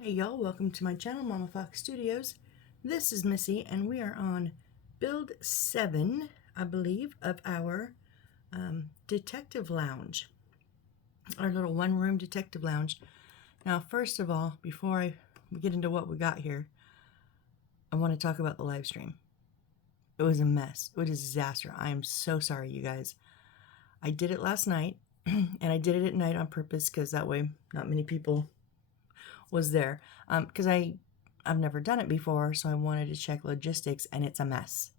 Hey y'all, welcome to my channel, Mama Fox Studios. This is Missy, and we are on build 7, I believe, of our detective lounge. Our little one-room detective lounge. Now, first of all, before I get into what we got here, I want to talk about the live stream. It was a mess. It was a disaster. I am so sorry, you guys. I did it last night, and I did it at night on purpose because that way not many people was there, because I've never done it before, so I wanted to check logistics, and it's a mess.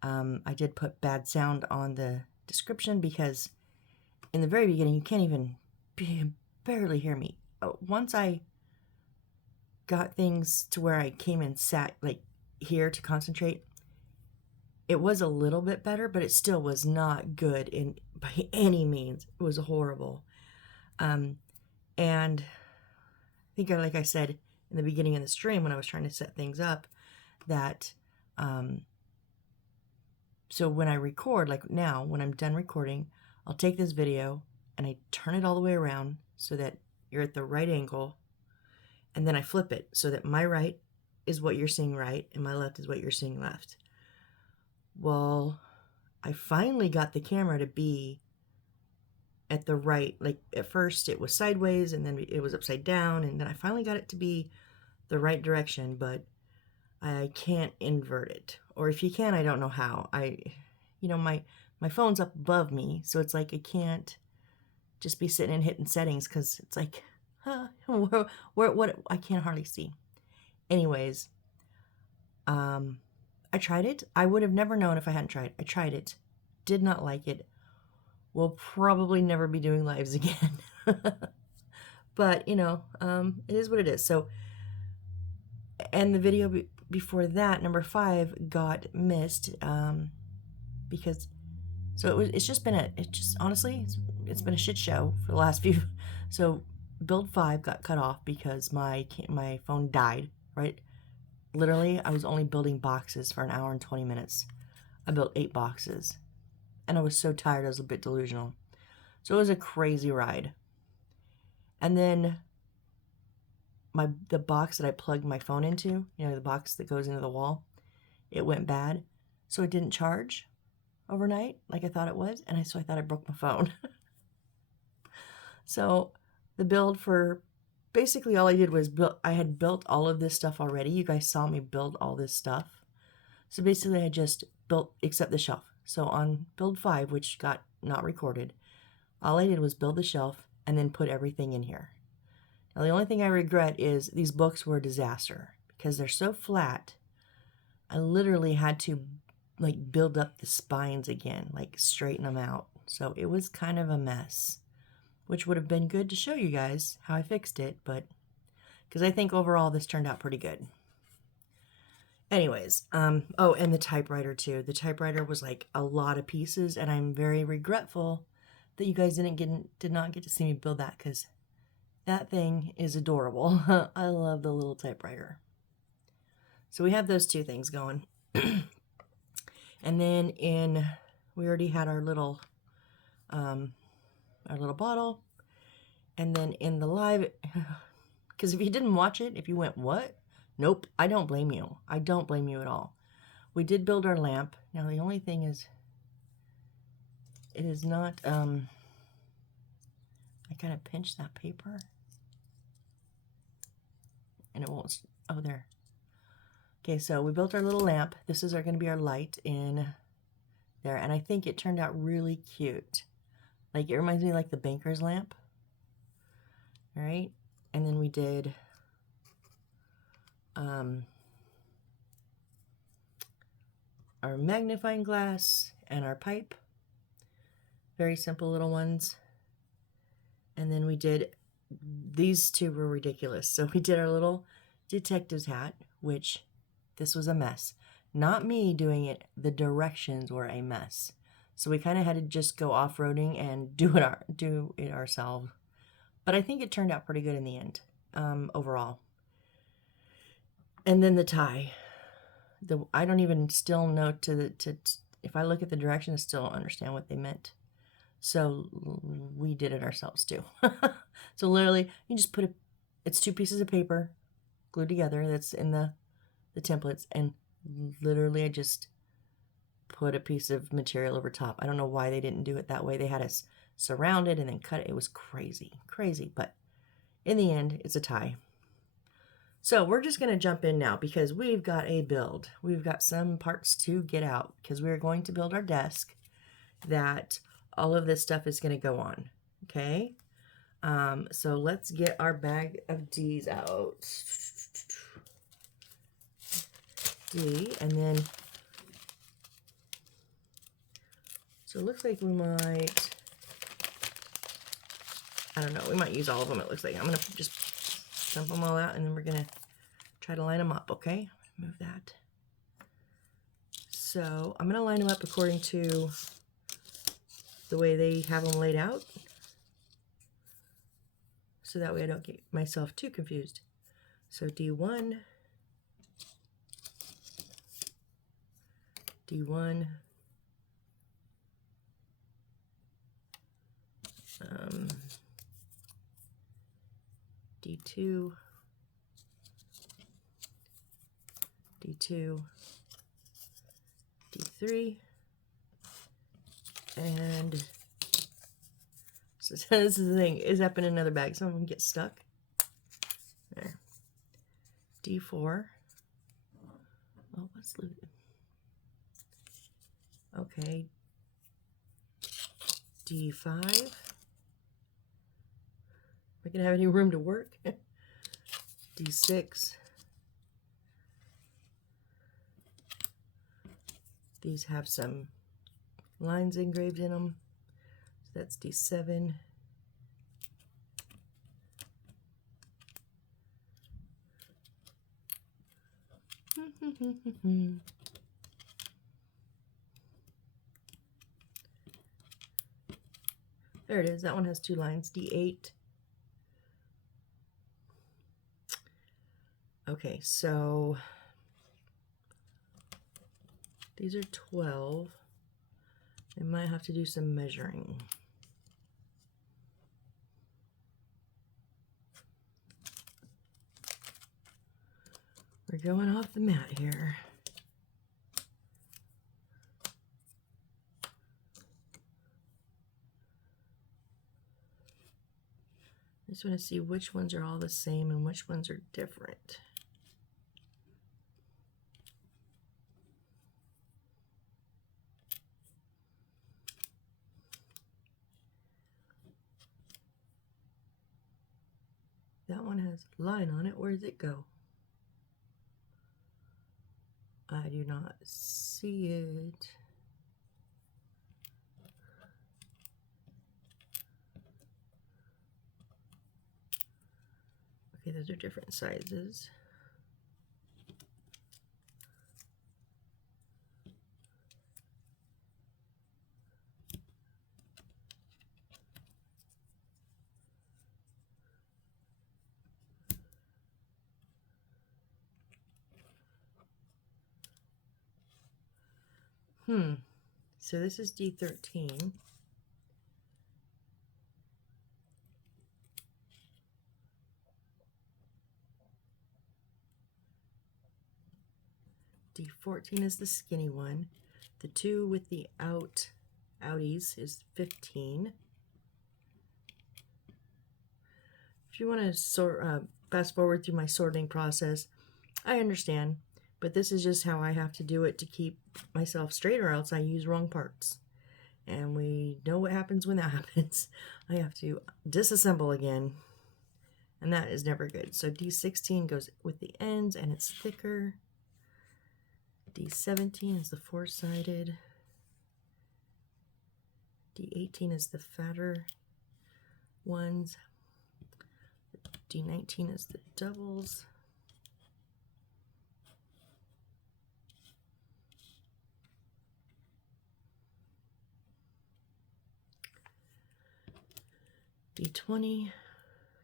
I did put bad sound on the description because in the very beginning you can't even barely hear me. Once I got things to where I came and sat like here to concentrate, it was a little bit better, but it still was not good by any means. It was horrible. And I think, like I said in the beginning of the stream when I was trying to set things up, that so when I record, like now, when I'm done recording, I'll take this video and I turn it all the way around so that you're at the right angle, and then I flip it so that my right is what you're seeing right and my left is what you're seeing left. Well, I finally got the camera to be at the right, like at first it was sideways and then it was upside down, and then I finally got it to be the right direction, but I can't invert it. Or if you can, I don't know how. My phone's up above me, so it's like I can't just be sitting and hitting settings because it's like, what I can't hardly see. Anyways, I tried it. I would have never known if I hadn't tried. I tried it, did not like it. We'll probably never be doing lives again. But it is what it is. So, and the video before that, number 5, got missed because honestly, it's been a shit show for the last few. So build 5 got cut off because my phone died, right? Literally, I was only building boxes for an hour and 20 minutes. I built 8 boxes and I was so tired I was a bit delusional. So it was a crazy ride. And then the box that I plugged my phone into, the box that goes into the wall, it went bad. So it didn't charge overnight like I thought it was, and so I thought I broke my phone. So the build for basically all I did was I had built all of this stuff already. You guys saw me build all this stuff. So basically I just built except the shelf. So on build 5, which got not recorded, all I did was build the shelf and then put everything in here. Now, the only thing I regret is these books were a disaster because they're so flat. I literally had to like build up the spines again, like straighten them out. So it was kind of a mess, which would have been good to show you guys how I fixed it, but because I think overall this turned out pretty good. Anyways, oh, and the typewriter too. The typewriter was like a lot of pieces, and I'm very regretful that you guys did not get to see me build that because that thing is adorable. I love the little typewriter. So we have those two things going. And then we already had our little bottle. And then in the live, because if you didn't watch it, if you went, what? Nope, I don't blame you. I don't blame you at all. We did build our lamp. Now the only thing is, it is not, I kind of pinched that paper. And it won't, oh, there. Okay, so we built our little lamp. This is going to be our light in there. And I think it turned out really cute. Like, it reminds me like the banker's lamp. All right. And then we did our magnifying glass and our pipe. Very simple little ones. And then we did, these two were ridiculous. So we did our little detective's hat, which this was a mess. Not me doing it, the directions were a mess. So we kind of had to just go off-roading and do it ourselves. But I think it turned out pretty good in the end, overall. And then the tie. I don't even still know if I look at the directions, I still don't understand what they meant. So we did it ourselves too. So literally, you just it's 2 pieces of paper glued together that's in the templates, and literally I just put a piece of material over top. I don't know why they didn't do it that way. They had us surrounded and then cut it. It was crazy, but in the end, it's a tie. So we're just going to jump in now because we've got a build. We've got some parts to get out because we're going to build our desk that all of this stuff is going to go on. Okay. So let's get our bag of D's out. D, and then, so it looks like we might, I don't know, we might use all of them, it looks like. I'm going to just dump them all out, and then we're going to try to line them up, okay? Move that. So I'm going to line them up according to the way they have them laid out, so that way I don't get myself too confused. So D1, D1, D2, D2, D3, and so this is the thing, is up in another bag. Some of them get stuck. There. D4. Oh, let's leave it. Okay. D5. Am I going to have any room to work? D6. These have some lines engraved in them. So that's D7. There it is. That one has 2 lines. D8. Okay, so these are 12. I might have to do some measuring. We're going off the mat here. I just want to see which ones are all the same and which ones are different. That one has a line on it. Where does it go? I do not see it. Okay, those are different sizes. So this is D13. D14 is the skinny one. The 2 with the outies is 15. If you want to fast forward through my sorting process, I understand, but this is just how I have to do it to keep myself straight, or else I use wrong parts. And we know what happens when that happens. I have to disassemble again, and that is never good. So D16 goes with the ends, and it's thicker. D17 is the 4-sided. D18 is the fatter ones. D19 is the doubles. D20.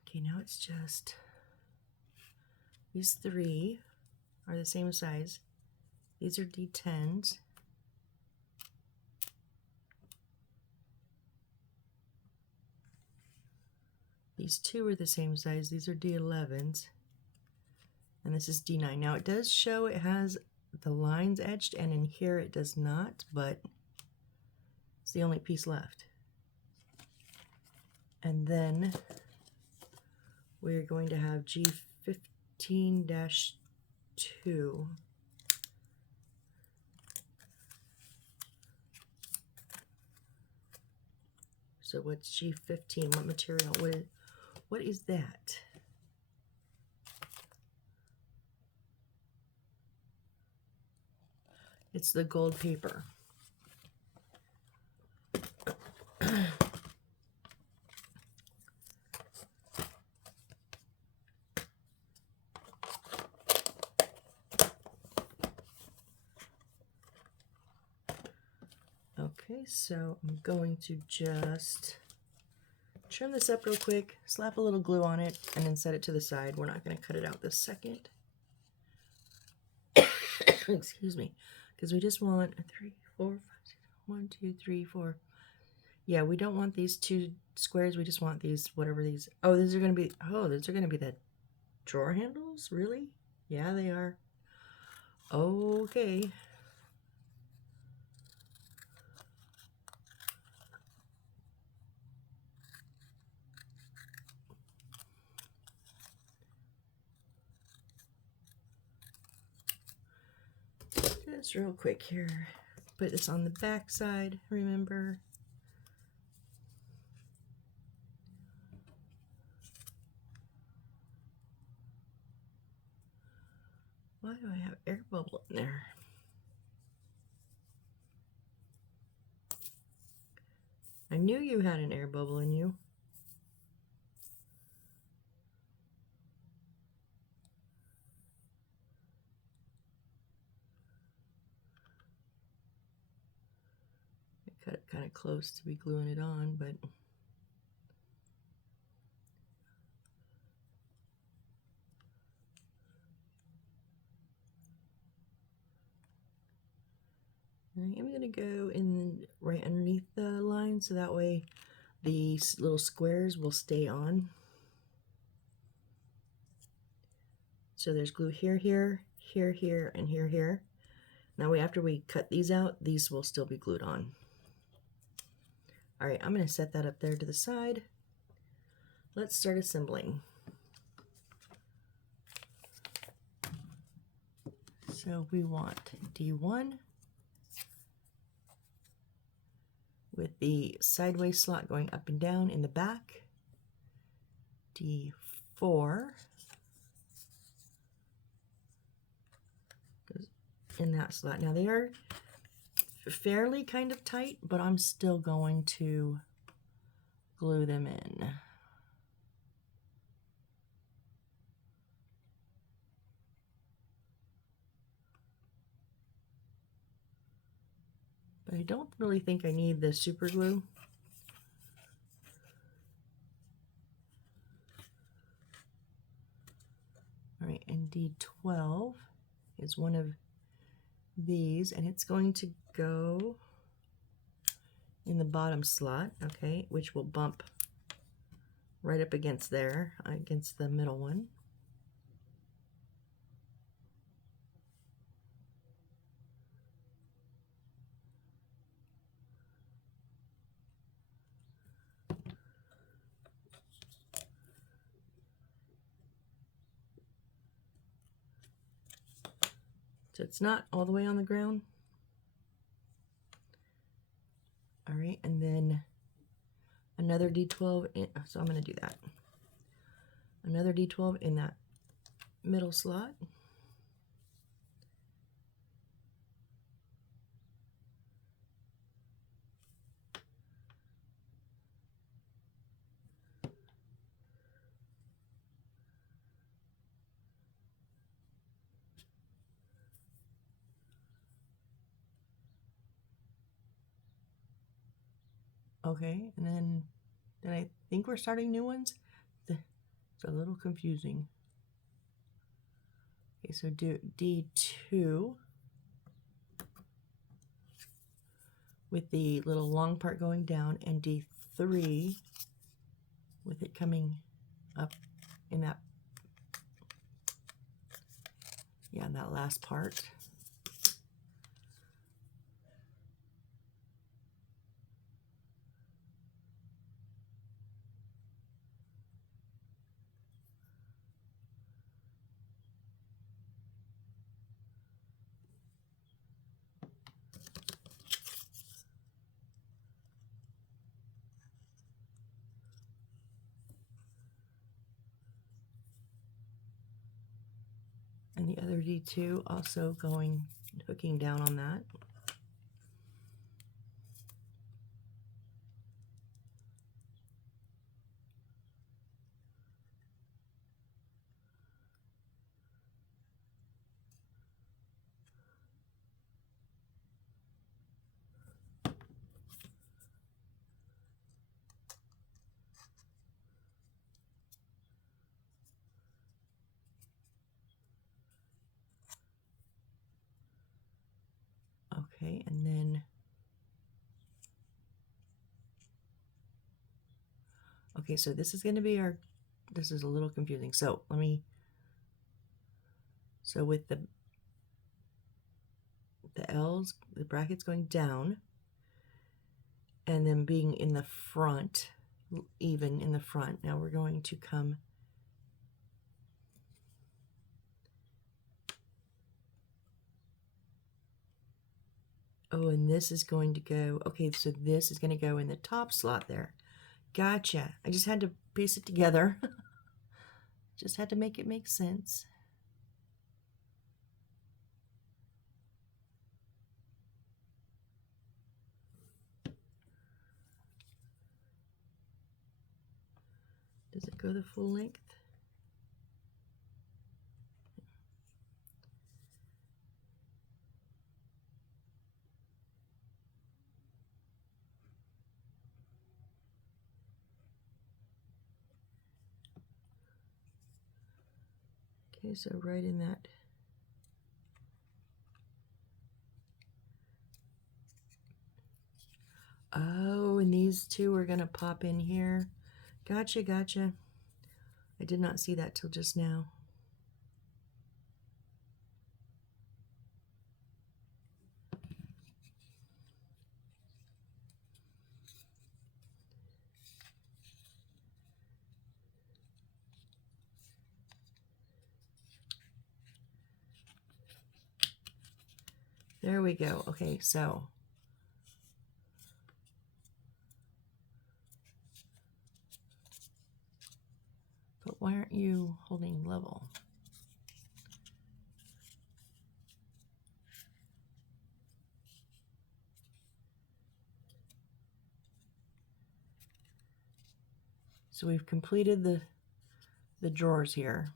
Okay, now it's just these 3 are the same size. These are D10s. These 2 are the same size. These are D11s. And this is D9. Now it does show it has the lines etched, and in here it does not, but it's the only piece left. And then we're going to have G15-2. So what's G15? What material? What is that? It's the gold paper. Okay, so I'm going to just trim this up real quick, slap a little glue on it, and then set it to the side. We're not going to cut it out this second. Excuse me, because we just want 3, 4, 5, 6, 1, 2, 3, 4. Yeah, we don't want these 2 squares. We just want these, whatever these. Oh, these are going to be. Oh, these are going to be the drawer handles. Really? Yeah, they are. Okay. Just real quick here. Put this on the back side, remember. Why do I have air bubble in there? I knew you had an air bubble in you. I cut it kind of close to be gluing it on, but I am going to go in right underneath the line so that way these little squares will stay on. So there's glue here, here, here, here, and here, here. Now after we cut these out, these will still be glued on. All right, I'm going to set that up there to the side. Let's start assembling. So we want D1 with the sideways slot going up and down in the back. D4 goes in that slot. Now they are fairly kind of tight, but I'm still going to glue them in. But I don't really think I need the super glue. All right, and D12 is one of these, and it's going to go in the bottom slot, okay, which will bump right up against there, against the middle one. So it's not all the way on the ground. All right, and then another D12 in, so I'm going to do that. Another D12 in that middle slot. Okay, and then I think we're starting new ones. It's a little confusing. Okay, so do D2 with the little long part going down, and D3 with it coming up in that Yeah, in that last part. And the other D2 also hooking down on that. Okay, and then, okay, so this is going to be this is a little confusing. So so with the L's, the brackets going down, and then being in the front, even in the front. Now we're going to come oh, and this is going to go, okay, so this is going to go in the top slot there. Gotcha. I just had to piece it together. Just had to make it make sense. Does it go the full length? Okay, so right in that. Oh, and these two are going to pop in here. Gotcha, gotcha. I did not see that till just now. There we go. Okay, so but why aren't you holding level? So we've completed the drawers here.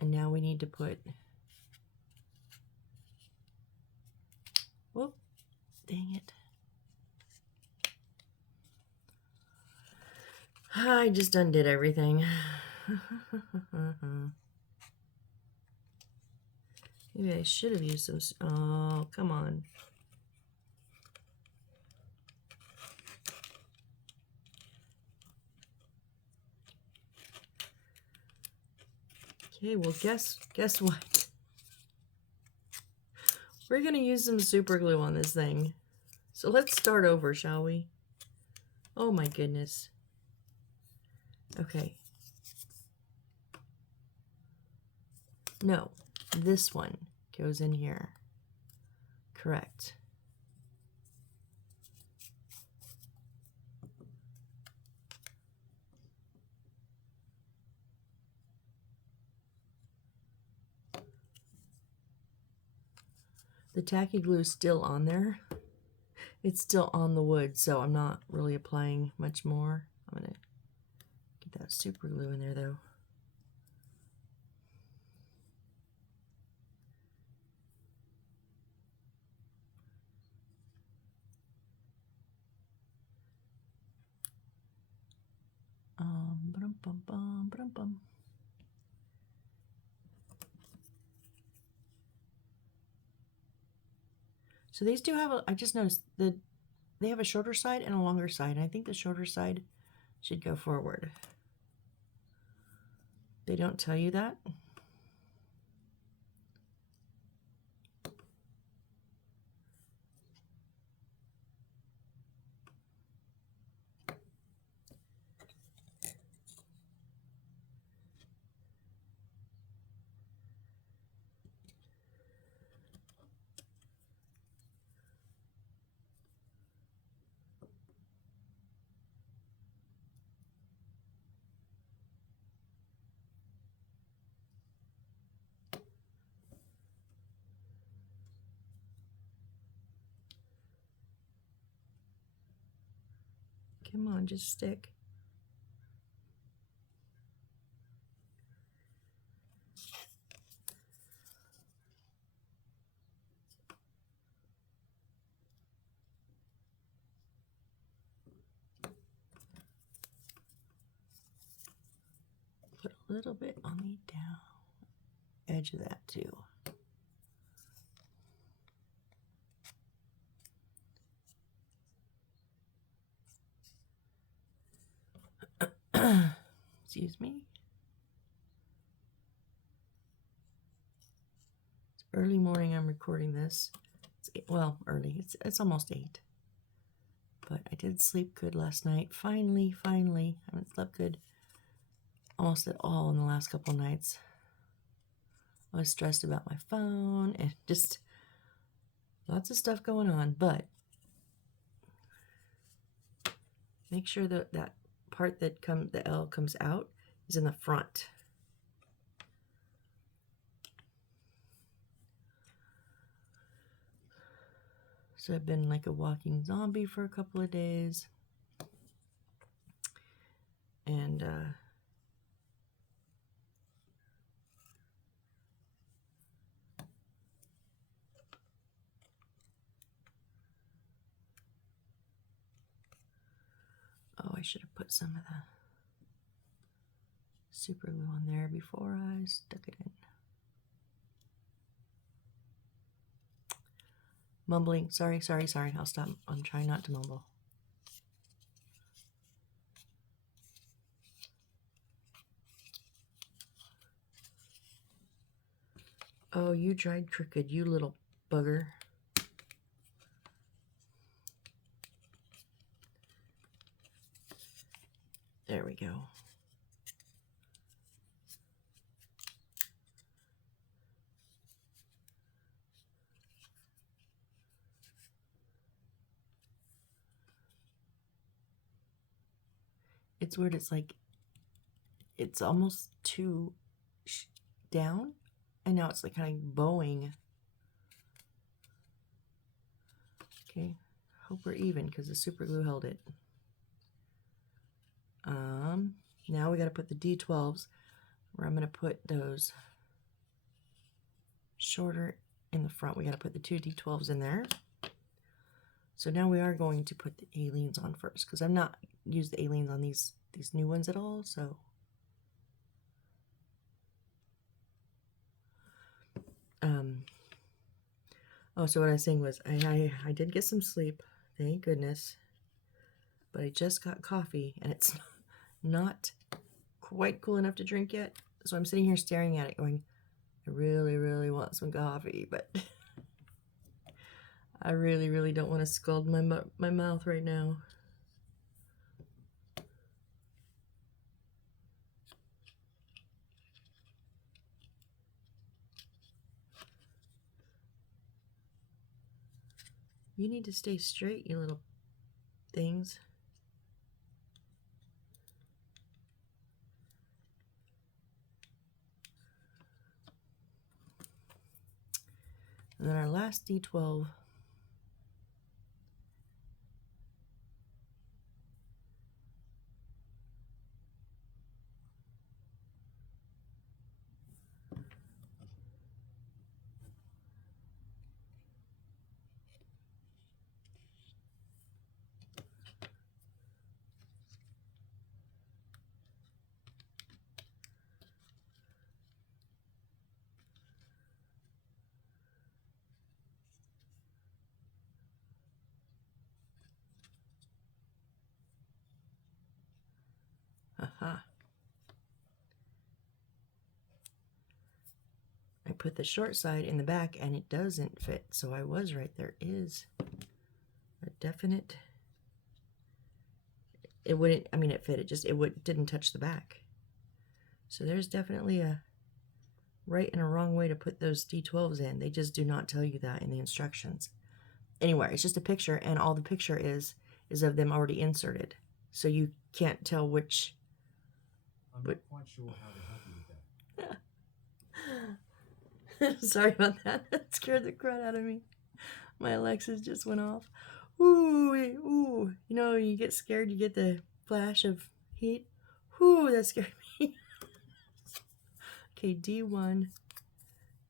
And now we need to put, whoop, dang it. I just undid everything. Maybe I should have used some, oh, come on. Okay, well, guess what? We're going to use some super glue on this thing. So let's start over, shall we? Oh my goodness. Okay. No, this one goes in here. Correct. The tacky glue is still on there. It's still on the wood, so I'm not really applying much more. I'm going to get that super glue in there, though. Ba-dum-bum-bum. So these do have I just noticed they have a shorter side and a longer side. And I think the shorter side should go forward. They don't tell you that. Come on, just stick. Put a little bit on the down edge of that too. Excuse me. It's early morning. I'm recording this. Well, early. It's almost 8. But I did sleep good last night. Finally. I haven't slept good almost at all in the last couple of nights. I was stressed about my phone and just lots of stuff going on. But make sure that that part that the L comes out is in the front. So I've been like a walking zombie for a couple of days. And oh, I should have put some of the super glue on there before I stuck it in. Mumbling. Sorry. I'll stop. I'm trying not to mumble. Oh, you dried crooked, you little bugger. There we go. It's weird. It's like, it's almost too down, and now it's like kind of bowing. Okay, hope we're even because the super glue held it. Now we got to put the D12s where I'm going to put those shorter in the front. We got to put the 2 D12s in there. So now we are going to put the Aleenes on first because I've not used the Aleenes on these new ones at all. So oh, so what I was saying was I did get some sleep, thank goodness, but I just got coffee and it's not quite cool enough to drink yet. So I'm sitting here staring at it going, I really want some coffee, but I really don't want to scald my mouth right now. You need to stay straight, you little things. And then our last D12. Aha. put the short side in the back and it doesn't fit. So I was right. There is a definite, it wouldn't, I mean, it fit. Didn't touch the back. So there's definitely a right and a wrong way to put those D12s in. They just do not tell you that in the instructions. Anyway, it's just a picture, and all the picture is of them already inserted. So you can't tell which. I'm not quite sure how to help you with that. Sorry about that. That scared the crud out of me. My Alexa's just went off. Ooh, ooh. You know, you get scared, you get the flash of heat. Ooh, that scared me. Okay, D1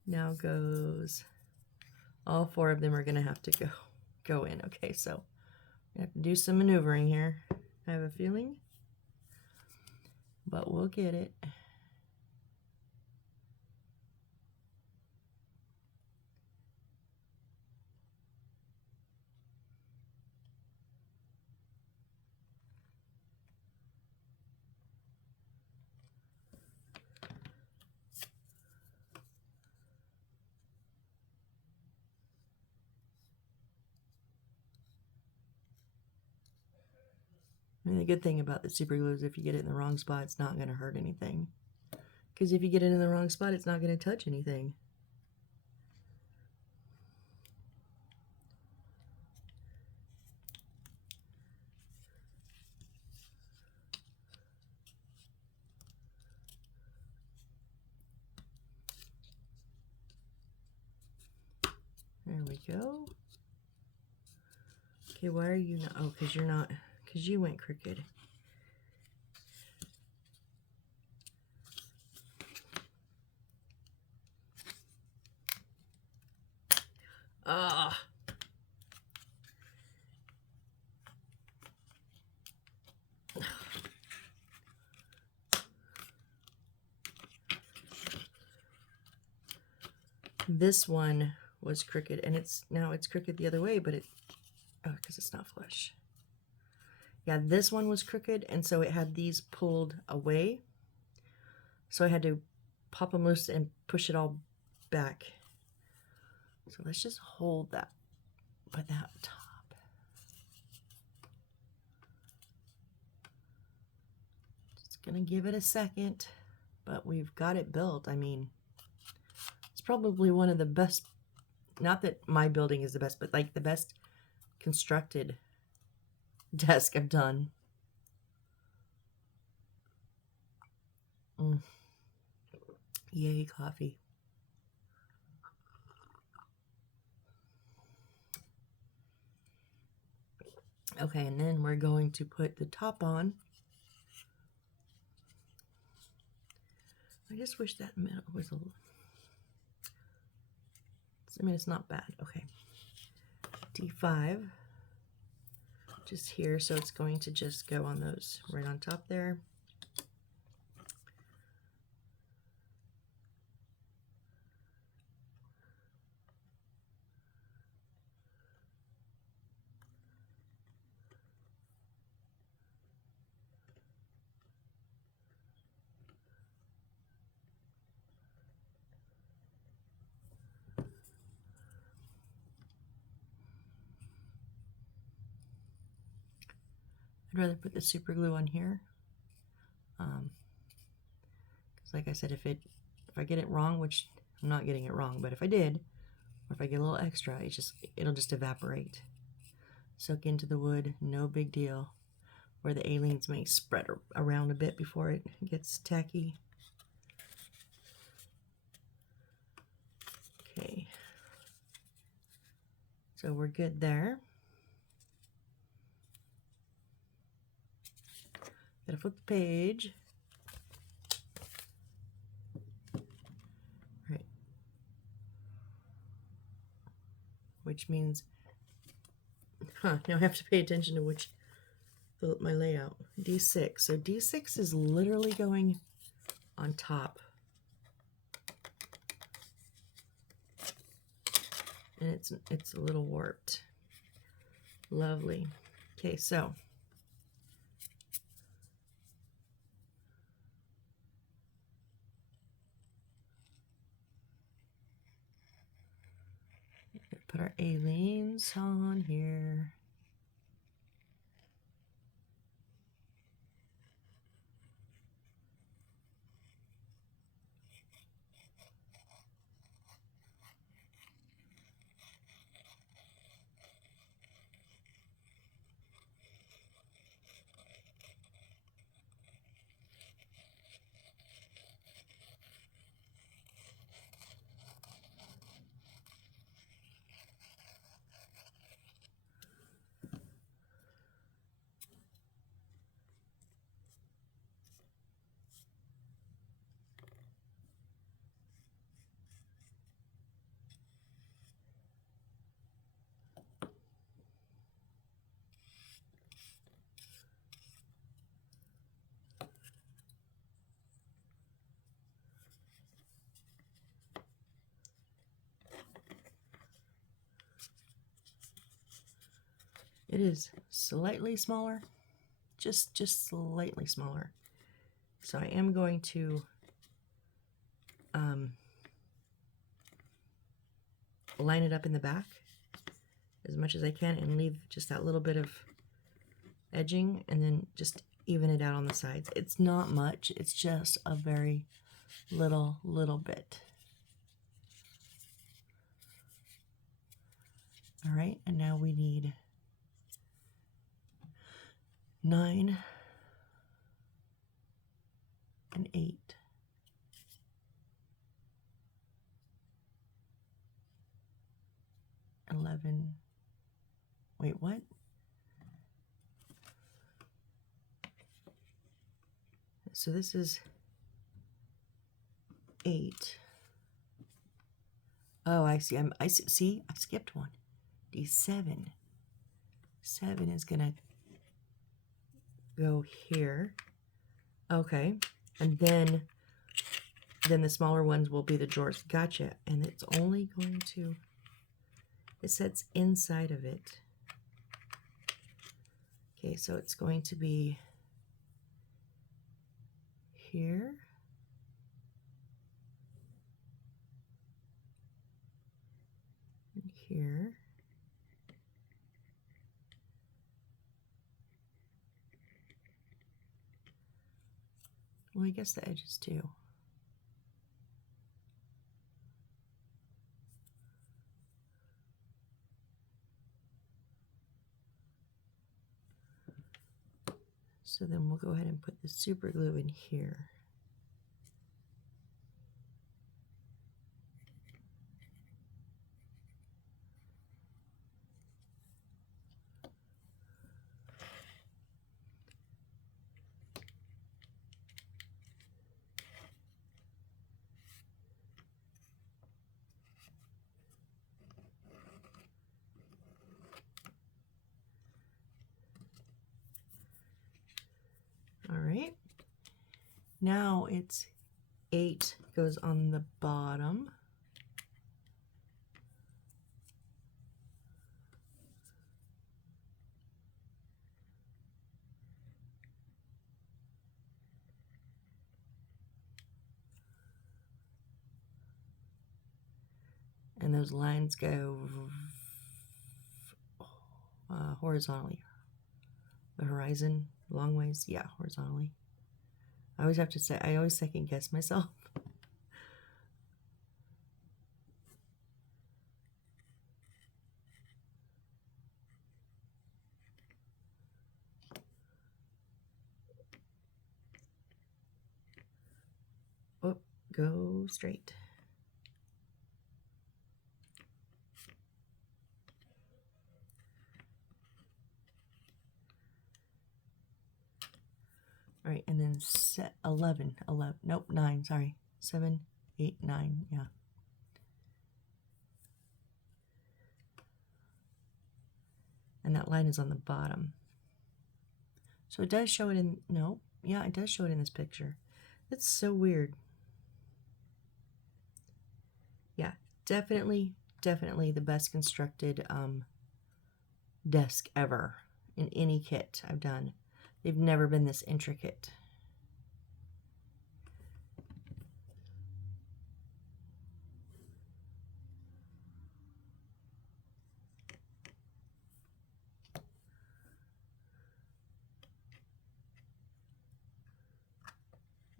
now goes. All 4 of them are going to have to go in. Okay, so we have to do some maneuvering here. I have a feeling, but we'll get it. I mean, the good thing about the super glue is if you get it in the wrong spot, it's not going to hurt anything. Because if you get it in the wrong spot, it's not going to touch anything. There we go. Okay, why are you not? Oh, because you're not, because you went crooked. Ah. This one was crooked, and now it's crooked the other way, but because it's not flush. Yeah, this one was crooked, and so it had these pulled away. So I had to pop them loose and push it all back. So let's just hold that, put that top. Just gonna give it a second, but we've got it built. I mean, it's probably one of the best, not that my building is the best, but like the best constructed desk I've done. Yay, coffee. Okay, and then we're going to put the top on. I just wish that middle was a little, I mean, it's not bad. Okay. D5. Just here, so it's going to just go on those right on top there. I'd rather put the super glue on here. Because like I said, if I get it wrong, which I'm not getting it wrong, but if I did, or if I get a little extra, it'll just evaporate. Soak into the wood, no big deal. Where the aliens may spread around a bit before it gets tacky. Okay. So we're good there. Gotta flip the page. Right. Which means, now I have to pay attention to my layout. D6. So D6 is literally going on top. And it's a little warped. Lovely. Okay, so put our Aleene's on here. It is slightly smaller, just slightly smaller. So I am going to line it up in the back as much as I can and leave just that little bit of edging, and then just even it out on the sides. It's not much, it's just a very little bit. All right, and now we need 9 and 8. Wait, what? So this is 8. Oh, I see. I see. I skipped one. D7. 7 is gonna go here. Okay, and then the smaller ones will be the drawers. Gotcha. And it's only going to. It sits inside of it. Okay, so it's going to be here. And here. Well, I guess the edges too. So then we'll go ahead and put the super glue in here. All right. Now it's 8 goes on the bottom. And those lines go horizontally. The horizon, long ways, yeah, horizontally. I always have to say, I always second guess myself. Oh, go straight. All right, and then set 11, nope, 9, sorry. 7, 8, 9, yeah. And that line is on the bottom. So it does show it in, no, yeah, it does show it in this picture. That's so weird. Yeah, definitely the best constructed desk ever in any kit I've done. They've never been this intricate.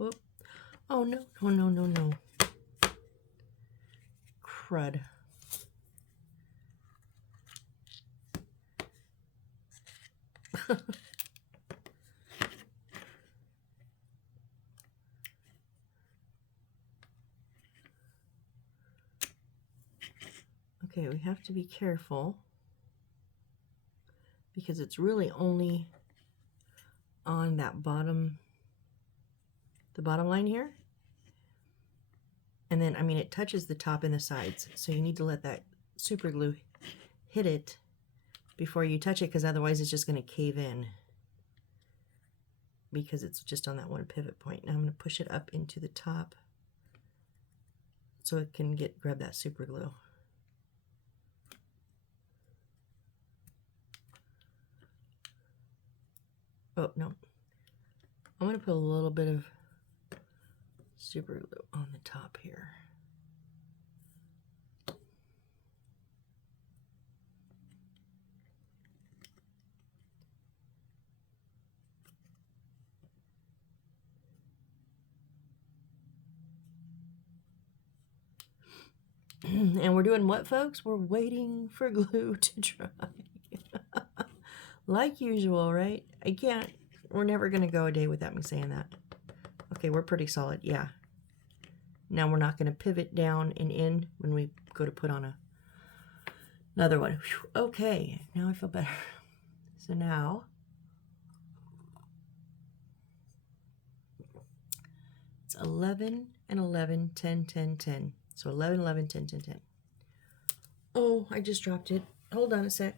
Whoop. Oh, no, no, no, no, no. Crud. Okay, we have to be careful because it's really only on that bottom, the bottom line here. And then, I mean, it touches the top and the sides. So you need to let that super glue hit it before you touch it, because otherwise it's just going to cave in because it's just on that one pivot point. Now I'm going to push it up into the top so it can grab that super glue. Oh, no. I'm going to put a little bit of super glue on the top here. And we're doing what, folks? We're waiting for glue to dry. Like usual, right? We're never going to go a day without me saying that. Okay, we're pretty solid, yeah. Now we're not going to pivot down and in when we go to put on another one. Whew. Okay, now I feel better. So now, it's 11 and 11, 10, 10, 10. So 11, 11, 10, 10, 10. Oh, I just dropped it. Hold on a sec.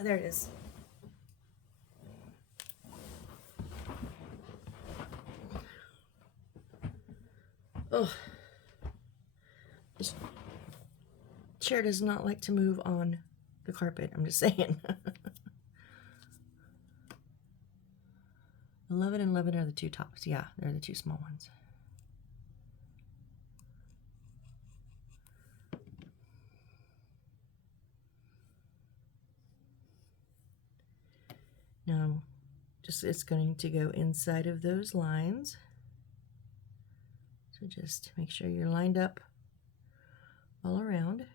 There it is. Oh, this chair does not like to move on the carpet. I'm just saying. 11 and 11 are the two tops. Yeah, they're the two small ones. Now, it's going to go inside of those lines. So just make sure you're lined up all around.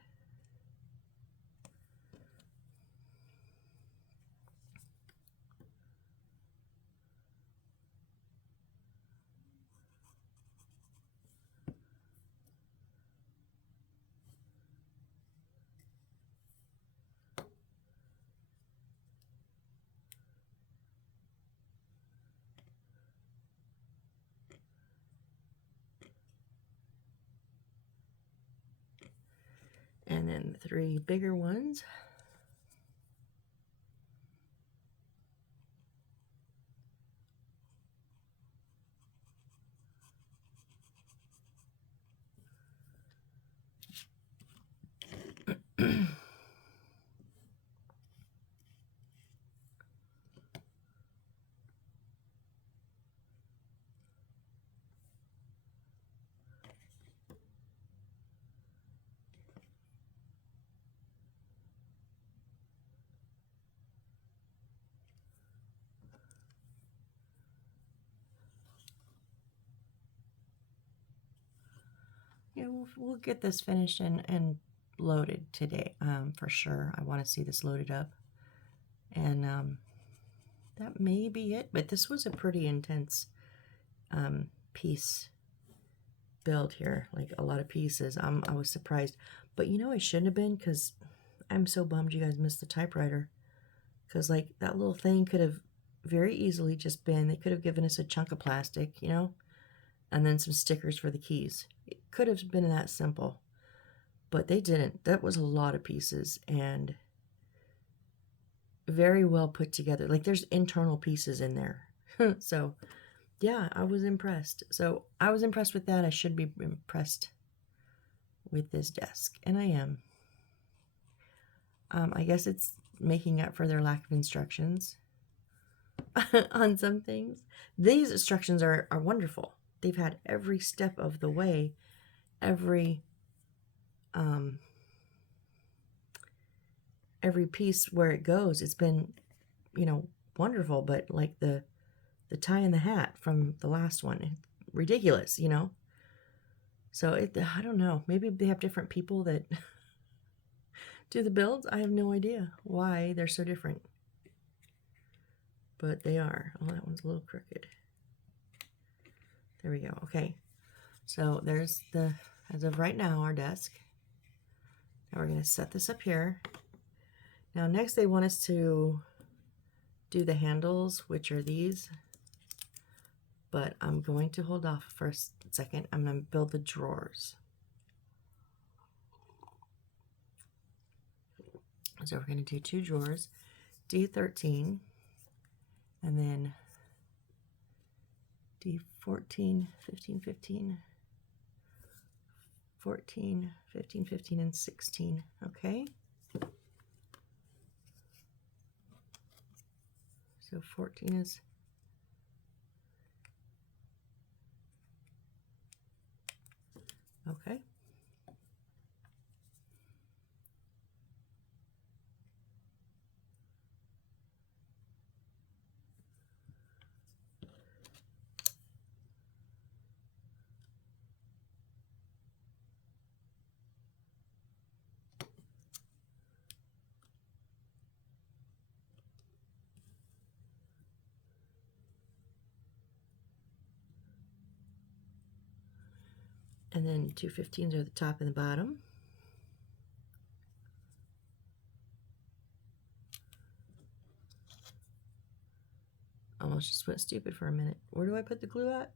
And then 3 bigger ones. Yeah, we'll get this finished and loaded today, for sure. I want to see this loaded up. And that may be it, but this was a pretty intense piece build here, like a lot of pieces. I was surprised, but you know I shouldn't have been, because I'm so bummed you guys missed the typewriter, because like that little thing could have very easily just been, they could have given us a chunk of plastic, you know, and then some stickers for the keys. It could have been that simple, but they didn't. That was a lot of pieces and very well put together. Like there's internal pieces in there. So yeah, I was impressed. So I was impressed with that. I should be impressed with this desk, and I am. I guess it's making up for their lack of instructions on some things. These instructions are wonderful. They've had every step of the way, every piece where it goes. It's been, you know, wonderful, but like the the tie and the hat from the last one. Ridiculous, you know? So I don't know. Maybe they have different people that do the builds. I have no idea why they're so different. But they are. Oh, that one's a little crooked. There we go. Okay. So there's the, as of right now, our desk. Now we're going to set this up here. Now next they want us to do the handles, which are these. But I'm going to hold off for a second. I'm going to build the drawers. So we're going to do 2 drawers, D13, and then D14, 15, 15, 14, 15, 15, and 16, okay? So 14 is, okay. And then 2 15s are the top and the bottom. Almost just went stupid for a minute. Where do I put the glue at?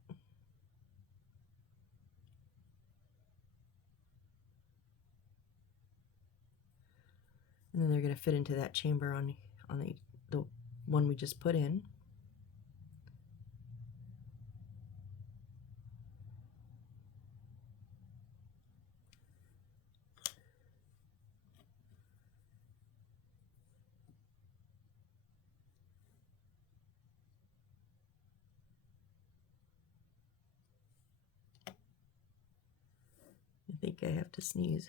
And then they're going to fit into that chamber on the one we just put in. I think I have to sneeze.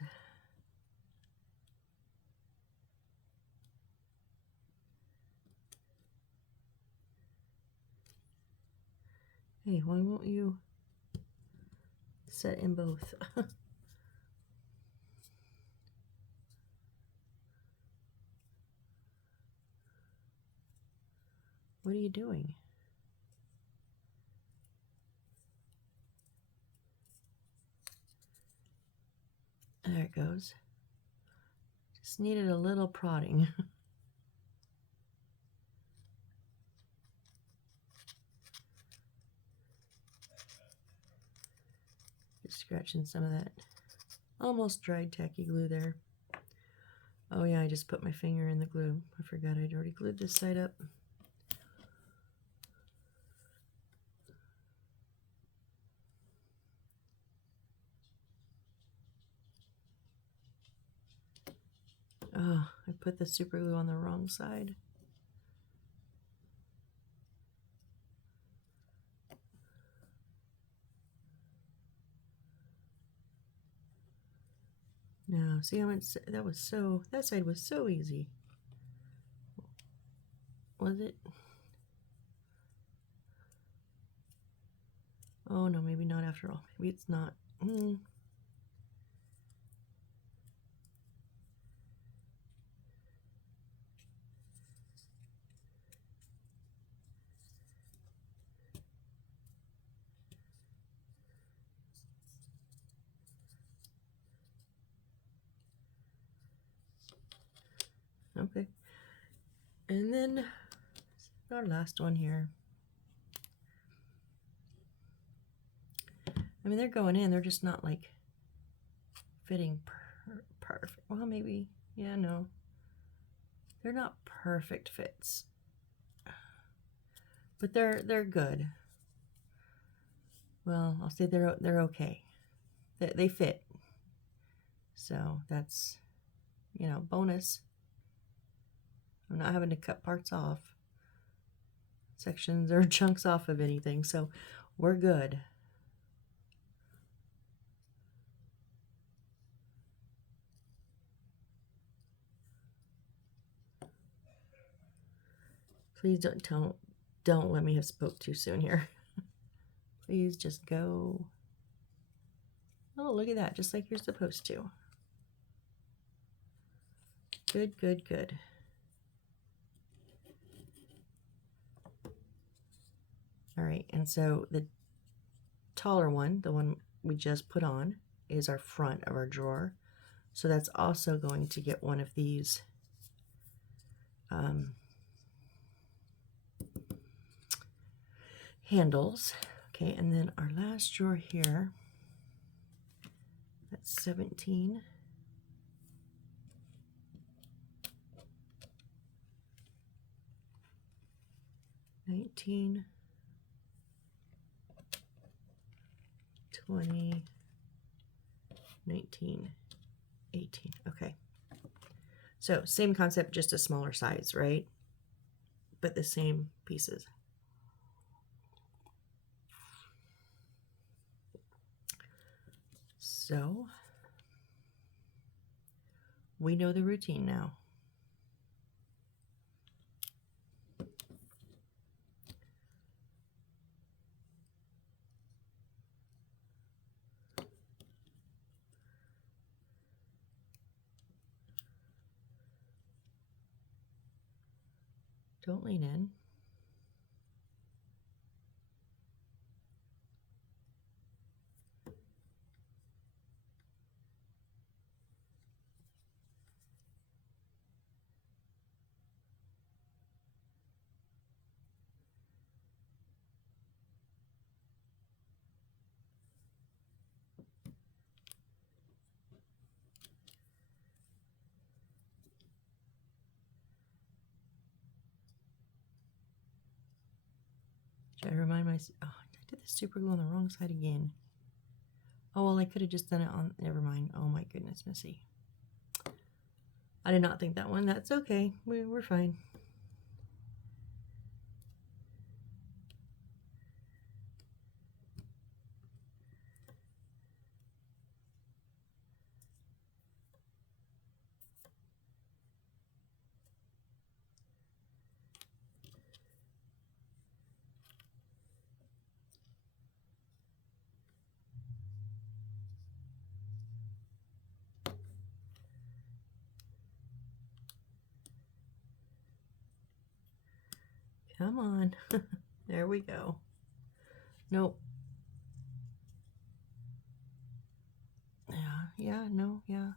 Hey, why won't you set in both? What are you doing? There it goes. Just needed a little prodding. Just scratching some of that almost dried tacky glue there. Oh yeah, I just put my finger in the glue. I forgot I'd already glued this side up. Oh, I put the super glue on the wrong side. No, see, that side was so easy. Was it? Oh no, maybe not after all. Maybe it's not. Okay. And then our last one here. I mean, they're going in. They're just not like fitting perfect. Well, maybe. Yeah, no. They're not perfect fits. But they're good. Well, I'll say they're okay. They fit. So that's, you know, bonus. I'm not having to cut parts off, sections or chunks off of anything, so we're good. Please don't don't let me have spoke too soon here. Please just go. Oh, look at that, just like you're supposed to. Good, good, good. All right, and so the taller one, the one we just put on, is our front of our drawer. So that's also going to get one of these handles. Okay, and then our last drawer here, that's 17. 19, 20, 19, 18. Okay. So same concept, just a smaller size, right? But the same pieces. So we know the routine now. Don't lean in. Should I remind myself? Oh, I did the super glue on the wrong side again. Oh, well, I could have just done it on, never mind. Oh my goodness, Missy. I did not think that one. That's okay. We're fine. Come on. There we go. Nope. Yeah, no, yeah.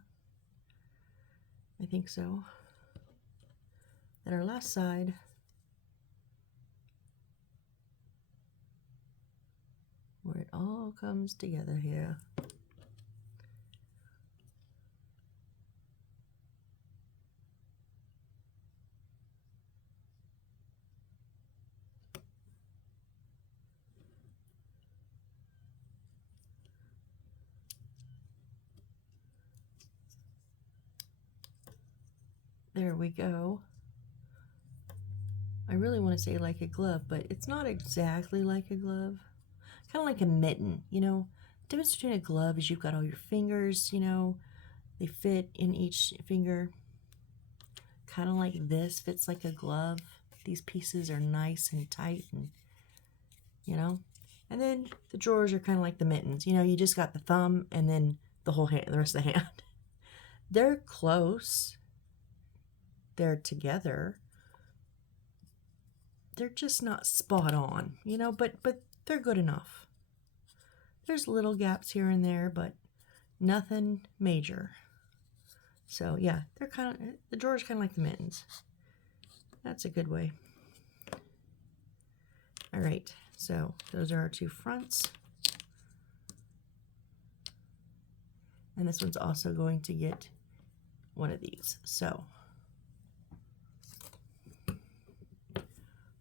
I think so. Then our last side. Where it all comes together here. There we go. I really want to say like a glove, but it's not exactly like a glove. Kind of like a mitten, you know. The difference between a glove is you've got all your fingers, you know, they fit in each finger. Kind of like this fits like a glove. These pieces are nice and tight, and you know. And then the drawers are kind of like the mittens. You know, you just got the thumb and then the whole hand, the rest of the hand. They're close. They're together. They're just not spot on, you know, but they're good enough. There's little gaps here and there, but nothing major. So yeah, they're kind of, the drawer's kind of like the mittens. That's a good way. All right, so those are our two fronts. And this one's also going to get one of these. So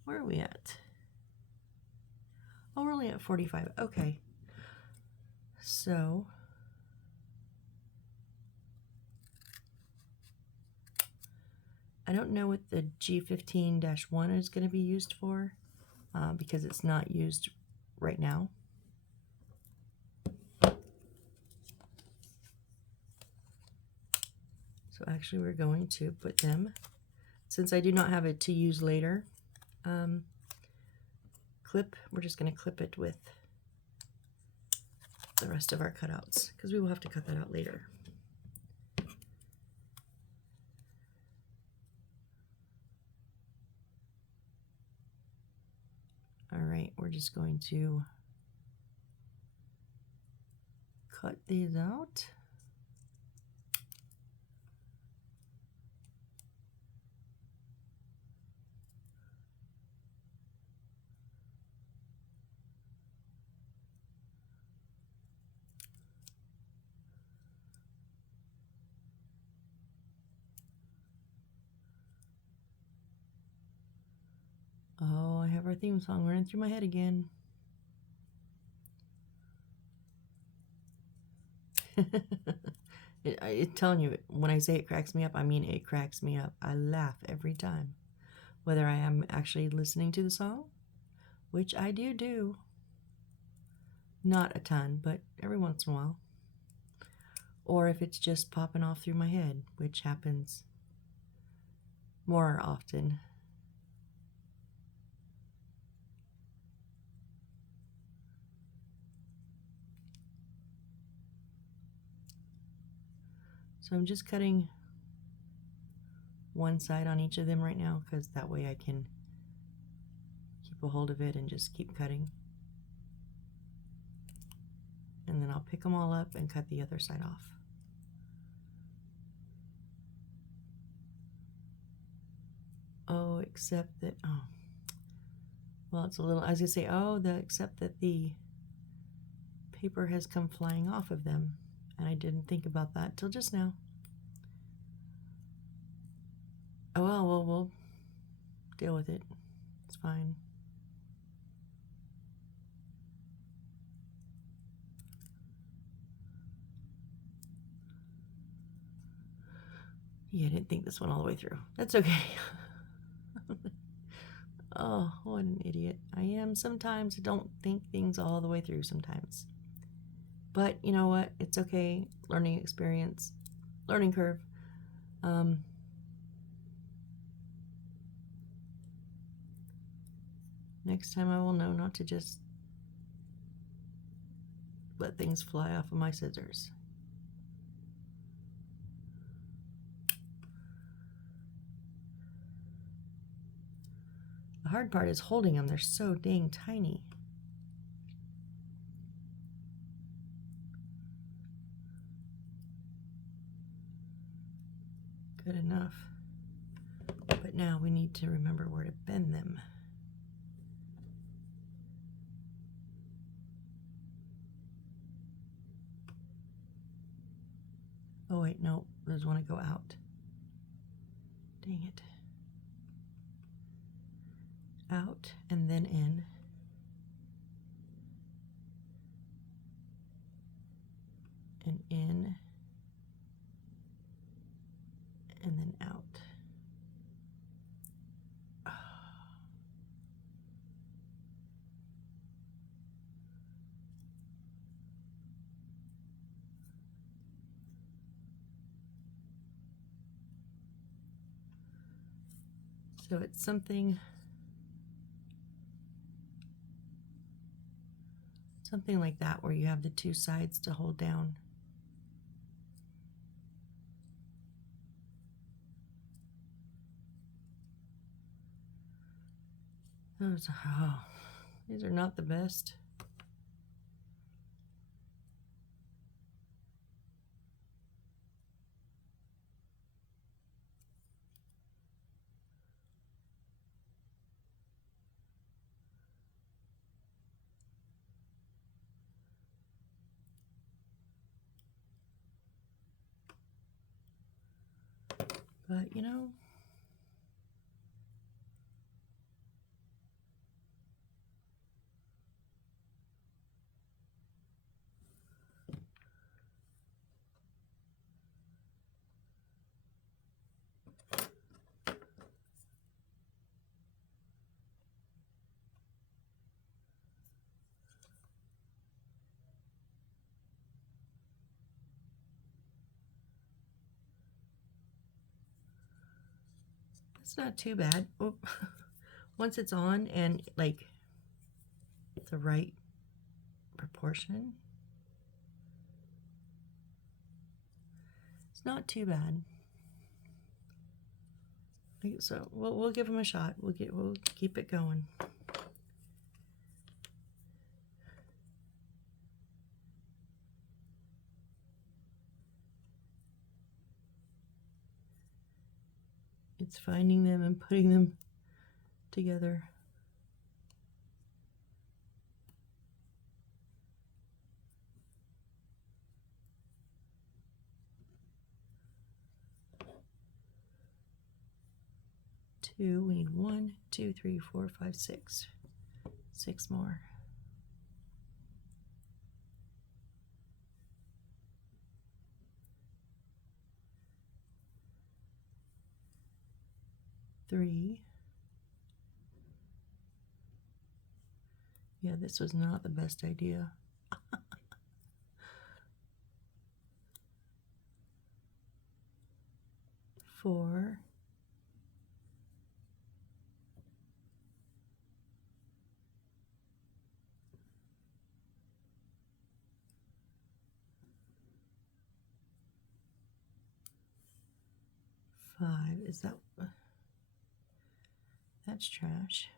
where are we at? Oh, we're only at 45. Okay. So I don't know what the G15-1 is going to be used for because it's not used right now. So actually we're going to put them, since I do not have it to use later, clip. We're just going to clip it with the rest of our cutouts because we will have to cut that out later. All right, we're just going to cut these out. Oh, I have our theme song running through my head again. It's telling you, when I say it cracks me up, I mean it cracks me up. I laugh every time. Whether I am actually listening to the song, which I do. Not a ton, but every once in a while. Or if it's just popping off through my head, which happens more often. So I'm just cutting one side on each of them right now because that way I can keep a hold of it and just keep cutting. And then I'll pick them all up and cut the other side off. Oh, except that, oh, well, it's a little, I was gonna say, oh, except that the paper has come flying off of them. And I didn't think about that till just now. Oh, well, we'll deal with it. It's fine. Yeah, I didn't think this one all the way through. That's okay. Oh, what an idiot. I am sometimes. I don't think things all the way through sometimes. But you know what? It's okay. Learning experience. Learning curve. Next time I will know not to just let things fly off of my scissors. The hard part is holding them. They're so dang tiny. Good enough. But now we need to remember where to bend them. Oh wait, no, there's one to go out. Dang it. Out and then in. And in. And then out. So it's something like that where you have the two sides to hold down. Those, oh, these are not the best. But you know, it's not too bad. Oh. Once it's on and like get the right proportion. It's not too bad. So we'll give them a shot. We'll keep it going. It's finding them and putting them together. Two, we need 1, 2, 3, 4, 5, 6. 6 more. Three. Yeah, this was not the best idea. 4. 5. Is that... That's trash.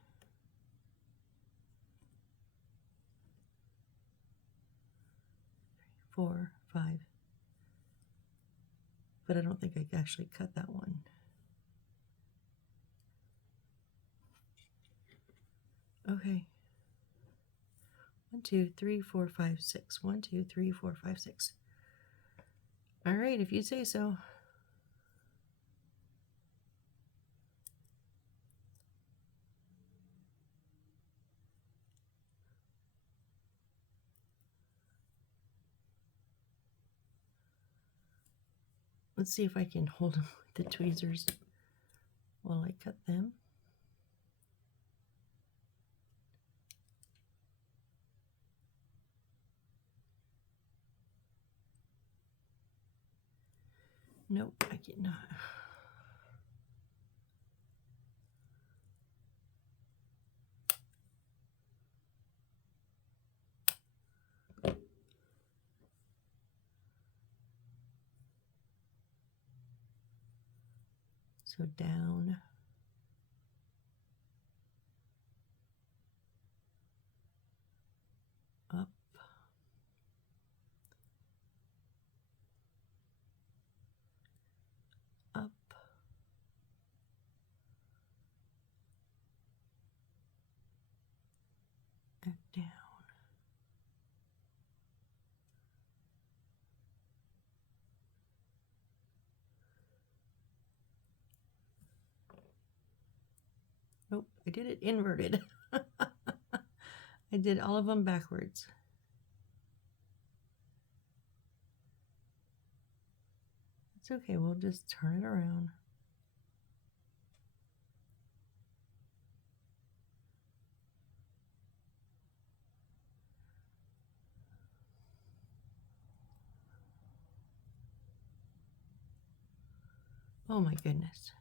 4, 5. But I don't think I actually cut that one. Okay. 1, 2, 3, 4, 5, 6. 1, 2, 3, 4, 5, 6. All right, if you say so. Let's see if I can hold them with the tweezers while I cut them. Nope, I cannot. So down. Up. Up. And down. Nope, I did it inverted. I did all of them backwards. It's okay, we'll just turn it around. Oh my goodness.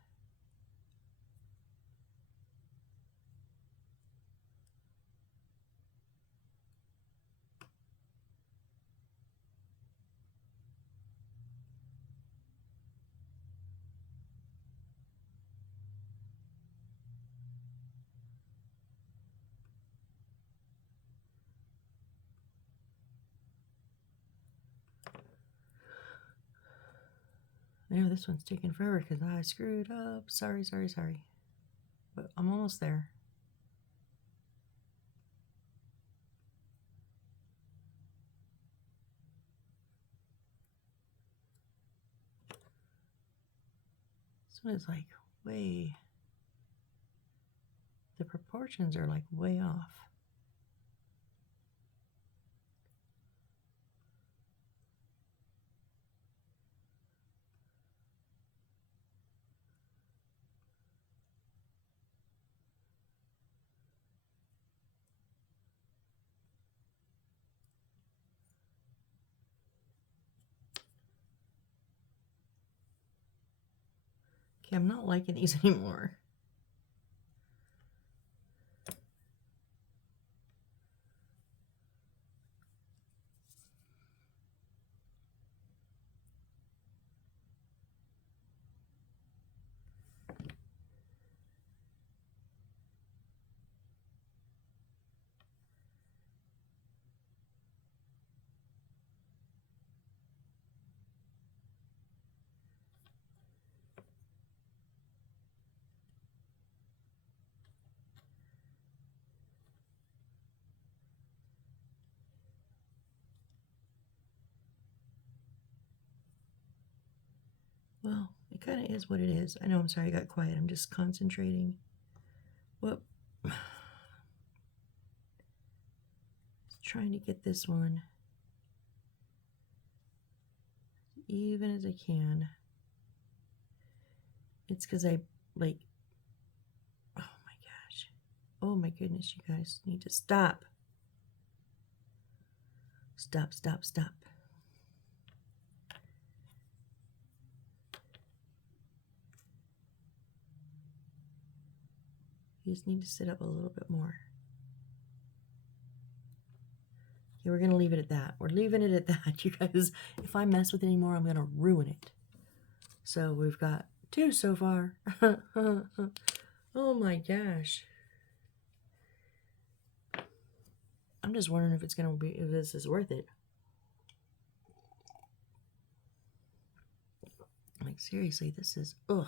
I know this one's taking forever because I screwed up. Sorry. But I'm almost there. This one is like way... The proportions are like way off. Okay, I'm not liking these anymore. Well, it kind of is what it is. I know, I'm sorry I got quiet. I'm just concentrating. Whoop. Just trying to get this one even as I can. It's because I, like, oh my gosh. Oh my goodness, you guys need to stop. Stop, stop, stop. You just need to sit up a little bit more. Okay, we're going to leave it at that. We're leaving it at that, you guys. If I mess with it anymore, I'm going to ruin it. So we've got 2 so far. Oh my gosh. I'm just wondering if it's going to be, if this is worth it. Like, seriously, this is, ugh.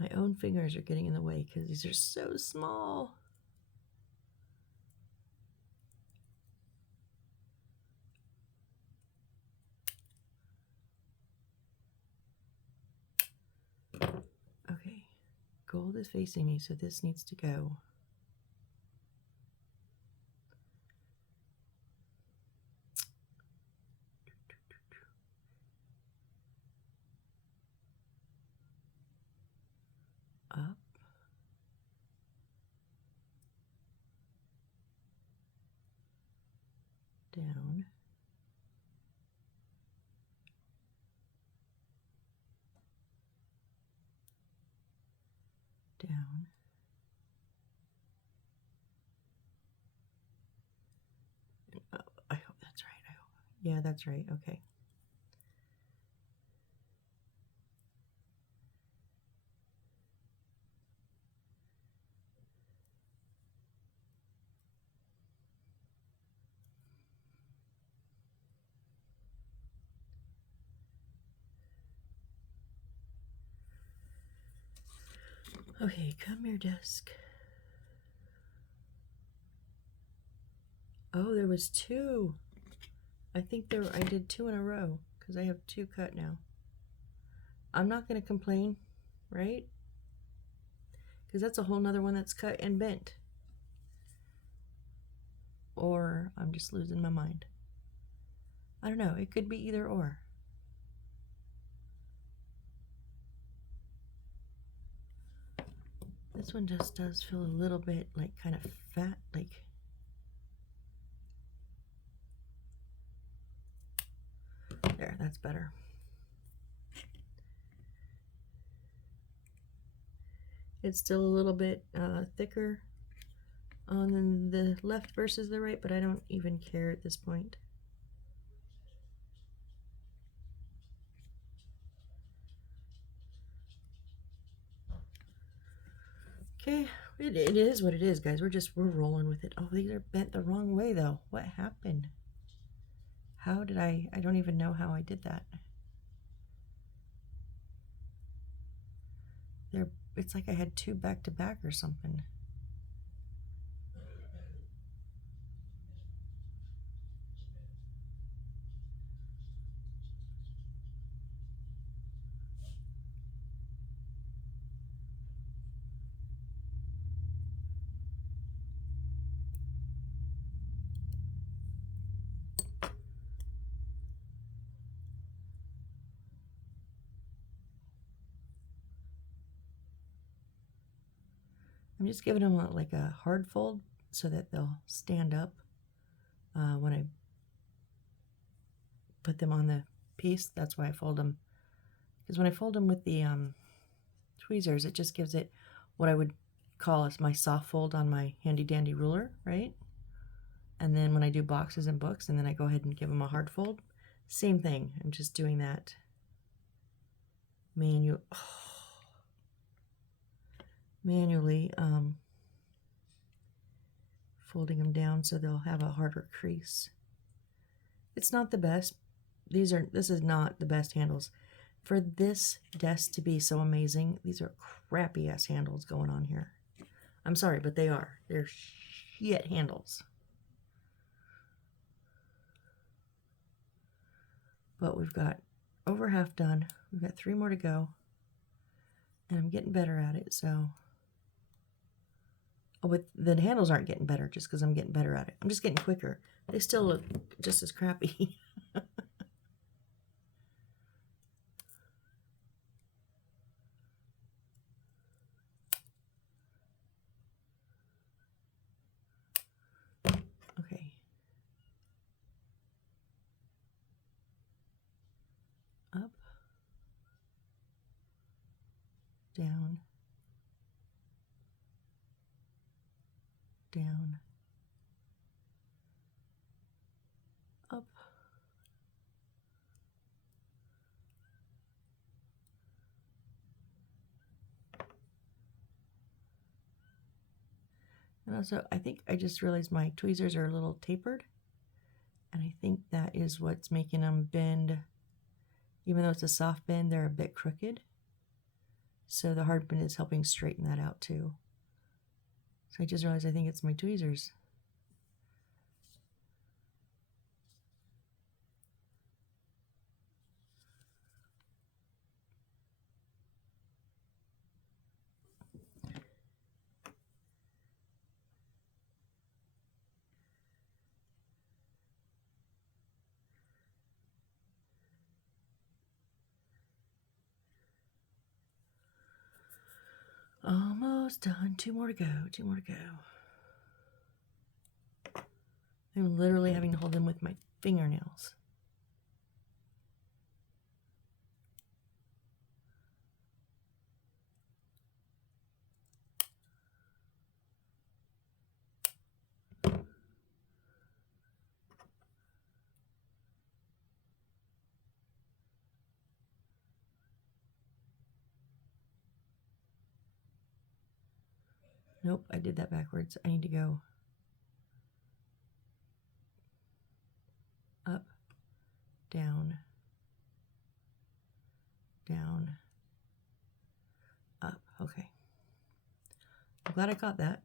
My own fingers are getting in the way because these are so small. Okay, gold is facing me, so this needs to go. Up. Down. Down. Oh, I hope that's right. I hope. Yeah, that's right. Okay. Okay, come here, desk. Oh, there was 2. I think I did 2 in a row because I have 2 cut now. I'm not going to complain, right? Because that's a whole nother one that's cut and bent. Or I'm just losing my mind. I don't know. It could be either or. This one just does feel a little bit like kind of fat, like. There, that's better. It's still a little bit thicker on the left versus the right, but I don't even care at this point. Okay, it is what it is, guys. We're rolling with it. Oh, these are bent the wrong way, though. What happened? How did I don't even know how I did that. It's like I had 2 back to back or something. I'm just giving them like a hard fold so that they'll stand up when I put them on the piece. That's why I fold them. Because when I fold them with the tweezers, it just gives it what I would call it my soft fold on my handy dandy ruler, right? And then when I do boxes and books, and then I go ahead and give them a hard fold, same thing. I'm just doing that manually, folding them down so they'll have a harder crease. It's not the best. This is not the best handles. For this desk to be so amazing, these are crappy ass handles going on here. I'm sorry, but they are. They're shit handles. But we've got over half done. We've got 3 more to go. And I'm getting better at it, so. Oh, but the handles aren't getting better just because I'm getting better at it. I'm just getting quicker. They still look just as crappy. Okay. Up. Down. Down. Up. And also, I think I just realized my tweezers are a little tapered. And I think that is what's making them bend. Even though it's a soft bend, they're a bit crooked. So the hard bend is helping straighten that out too. So I just realized I think it's my tweezers. Almost done. 2 more to go. 2 more to go. I'm literally having to hold them with my fingernails. Nope, I did that backwards. I need to go up, down, down, up. Okay. I'm glad I caught that.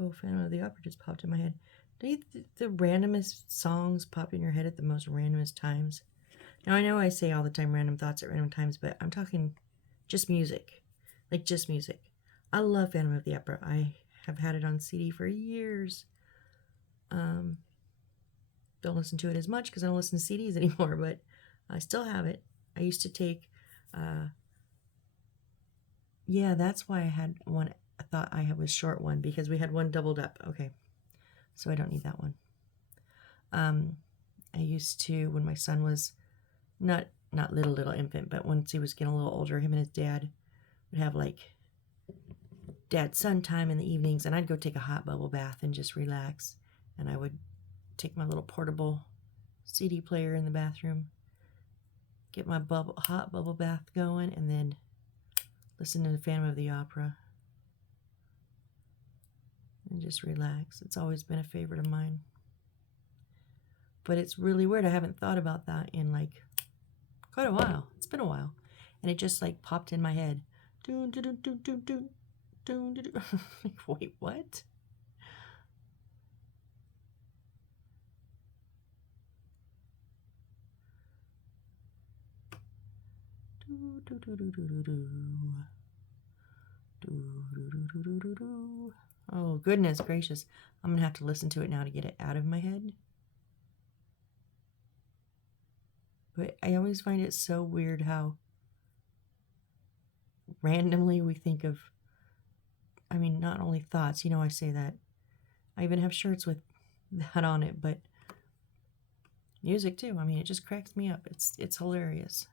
Oh, Phantom of the Opera just popped in my head. Do you the randomest songs pop in your head at the most randomest times? Now, I know I say all the time random thoughts at random times, but I'm talking just music. Like, just music. I love Phantom of the Opera. I have had it on CD for years. Don't listen to it as much because I don't listen to CDs anymore, but I still have it. I used to take, yeah, that's why I had one. I thought I had a short one because we had one doubled up. Okay, so I don't need that one. I used to, when my son was not little infant, but once he was getting a little older, him and his dad would have like dad-son time in the evenings, and I'd go take a hot bubble bath and just relax. And I would take my little portable CD player in the bathroom, get my hot bubble bath going, and then listen to the Phantom of the Opera and just relax. It's always been a favorite of mine. But it's really weird. I haven't thought about that in like quite a while. It's been a while. And it just like popped in my head. Doon, doon, doon, doon, doon, doon, doon, doon. Wait, what? Do, do, do, do, do, do, do. Do, do, do, do, do, do. Oh, goodness gracious. I'm going to have to listen to it now to get it out of my head. But I always find it so weird how randomly we think of, I mean, not only thoughts, you know, I say that. I even have shirts with that on it, but music too. I mean, it just cracks me up. It's hilarious.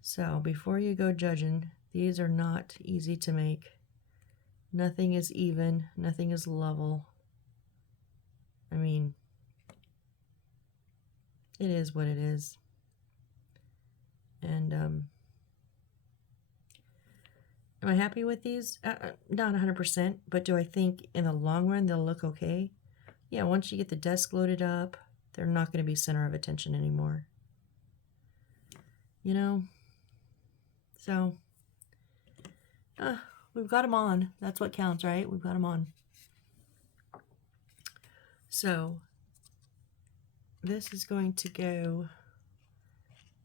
So before you go judging, these are not easy to make. Nothing is even, nothing is level. I mean, it is what it is. And am I happy with these? Not 100%, but do I think in the long run they'll look okay? Yeah, once you get the desk loaded up, they're not going to be center of attention anymore. You know? So, we've got them on. That's what counts, right? We've got them on. So, this is going to go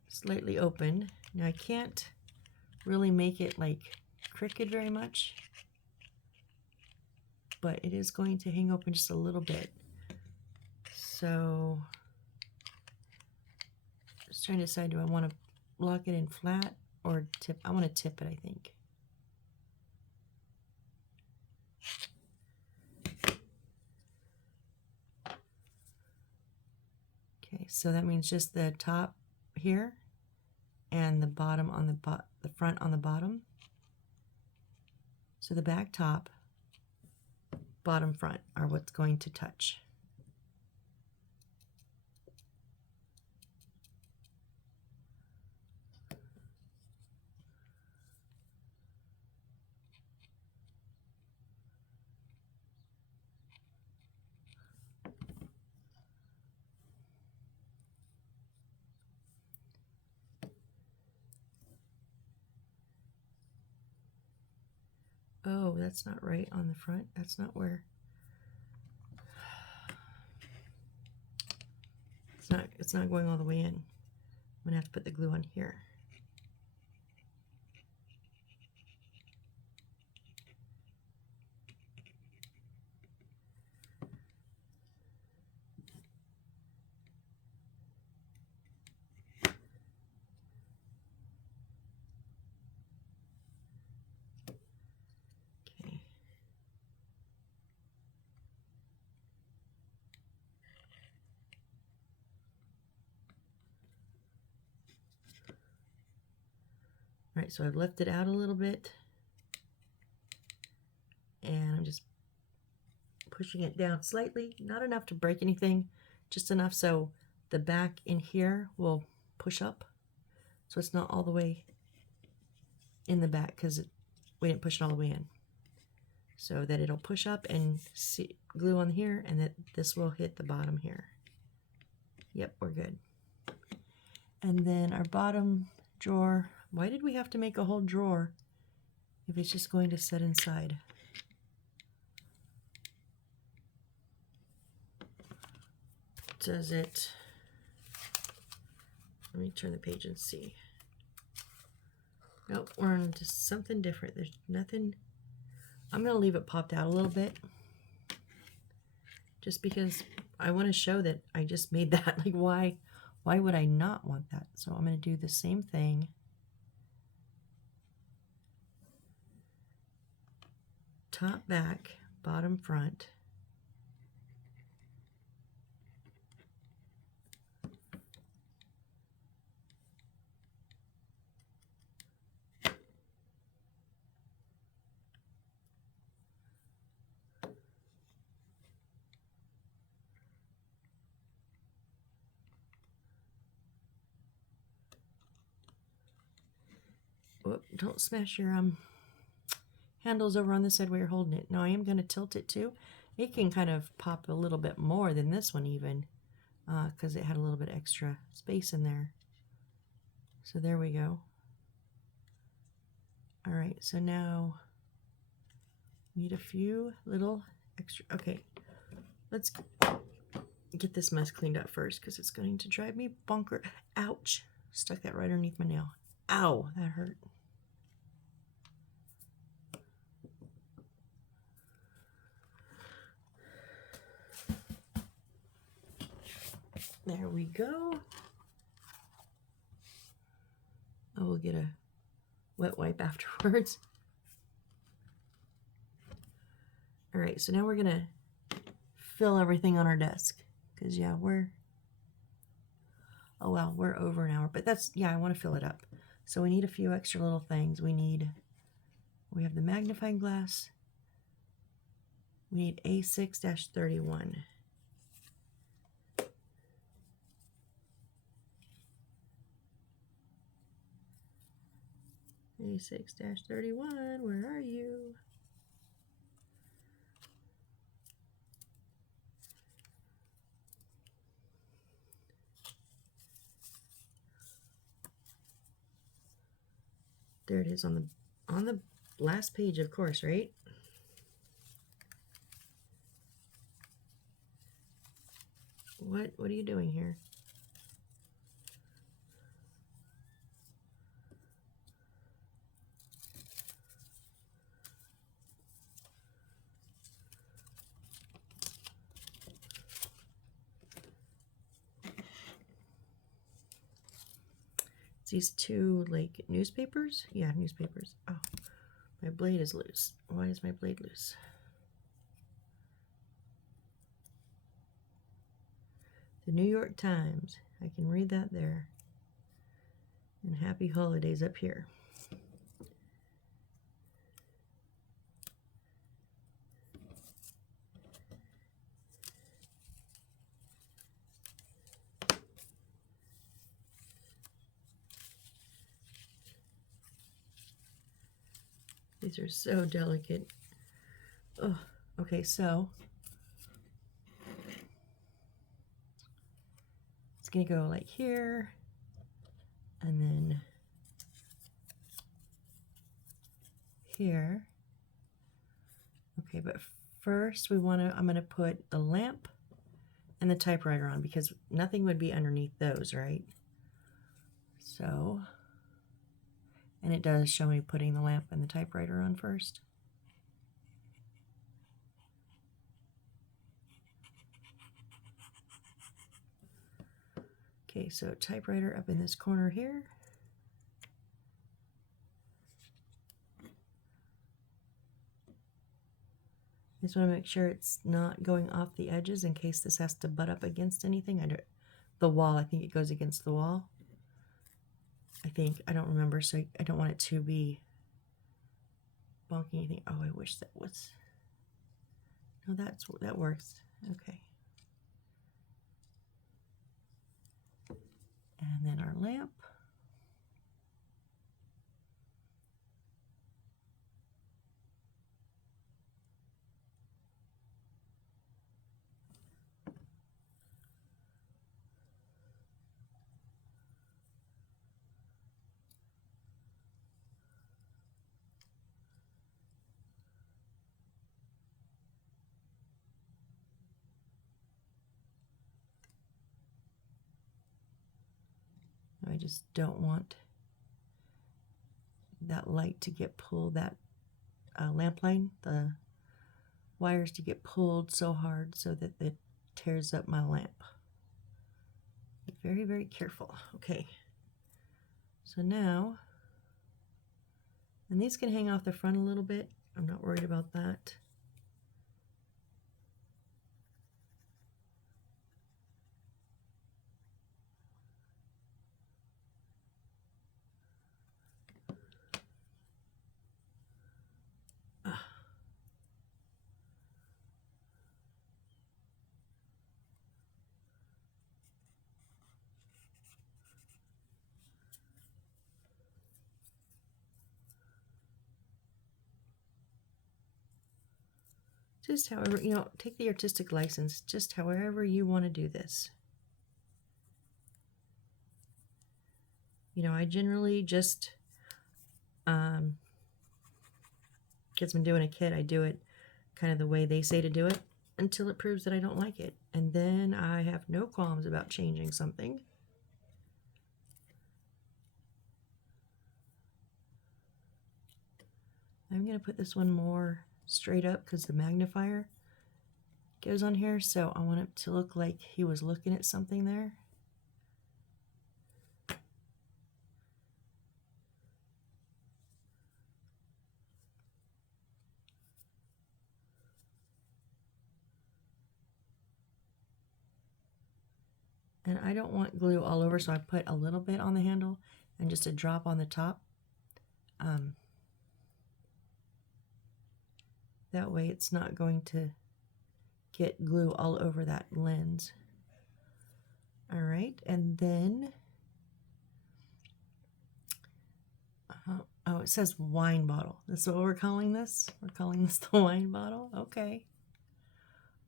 slightly open. Now, I can't really make it like crooked very much, but it is going to hang open just a little bit. So, just trying to decide, do I want to lock it in flat or tip? I want to tip it, I think. Okay, so that means just the top here and the bottom on the front on the bottom. So the back, top, bottom, front are what's going to touch. Oh, that's not right on the front. That's not where. It's not going all the way in. I'm gonna have to put the glue on here. Okay. All right, so I've left it out a little bit, and I'm just pushing it down slightly, not enough to break anything, just enough so the back in here will push up, so it's not all the way in the back because we didn't push it all the way in, so that it'll push up and glue on here, and that this will hit the bottom here. Yep, we're good. And then our bottom drawer, why did we have to make a whole drawer if it's just going to set inside? Does it, let me turn the page and see. Nope, we're on just something different. There's nothing. I'm going to leave it popped out a little bit just because I want to show that I just made that. Like, why would I not want that? So I'm going to do the same thing. Top, back, bottom, front. Whoop, don't smash your handles over on this side where you're holding it. Now I am going to tilt it too. It can kind of pop a little bit more than this one even, because it had a little bit extra space in there. So there we go. All right, so now we need a few little extra. Okay, let's get this mess cleaned up first because it's going to drive me bonker. Ouch. Stuck that right underneath my nail. Ow, that hurt. There we go. I will get a wet wipe afterwards. All right, so now we're gonna fill everything on our desk. Because yeah, we're over an hour, but that's, yeah, I want to fill it up. So we need a few extra little things. We have the magnifying glass. We need A6-31. A6-31, where are you? There it is on the last page, of course, right? What are you doing here? It's these two, like, newspapers? Yeah, newspapers. Oh, my blade is loose. Why is my blade loose? The New York Times. I can read that there. And happy holidays up here. These are so delicate. Oh, okay, so it's gonna go like here, and then here. Okay, but first I'm gonna put the lamp and the typewriter on, because nothing would be underneath those, right? So, and it does show me putting the lamp and the typewriter on first. Okay, so typewriter up in this corner here. Just want to make sure it's not going off the edges in case this has to butt up against anything. The wall, I think it goes against the wall. I don't remember, so I don't want it to be bonking anything. Oh, I wish that was, no, that works. Okay. And then our lamp. I just don't want that light to get pulled, that lamp line, the wires to get pulled so hard so that it tears up my lamp. Be very, very careful. Okay. So now, and these can hang off the front a little bit. I'm not worried about that. Just however, take the artistic license, just however you want to do this. I generally just, kids been doing a kit, I do it kind of the way they say to do it until it proves that I don't like it. And then I have no qualms about changing something. I'm going to put this one more straight up because the magnifier goes on here, so I want it to look like he was looking at something there. And I don't want glue all over, so I put a little bit on the handle and just a drop on the top. That way it's not going to get glue all over that lens. All right, and then, oh, it says wine bottle. That's what we're calling this? We're calling this the wine bottle? Okay.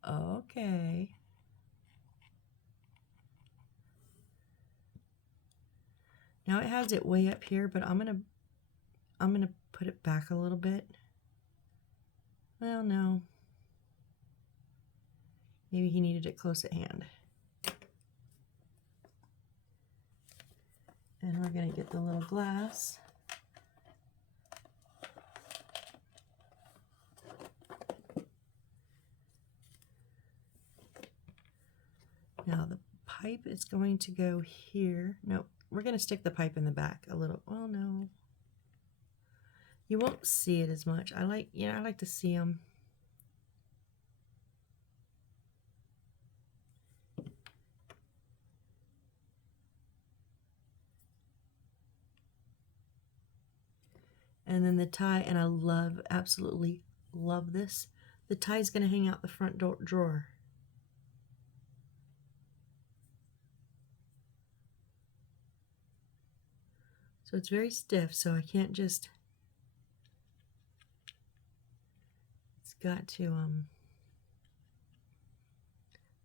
Okay. Now it has it way up here, but I'm gonna put it back a little bit. Well, no. Maybe he needed it close at hand. And we're gonna get the little glass. Now the pipe is going to go here. No, we're going to stick the pipe in the back a little. Well, no. You won't see it as much. I like to see them. And then the tie, and I absolutely love this. The tie is going to hang out the front drawer. So it's very stiff, so I can't just, it's got to,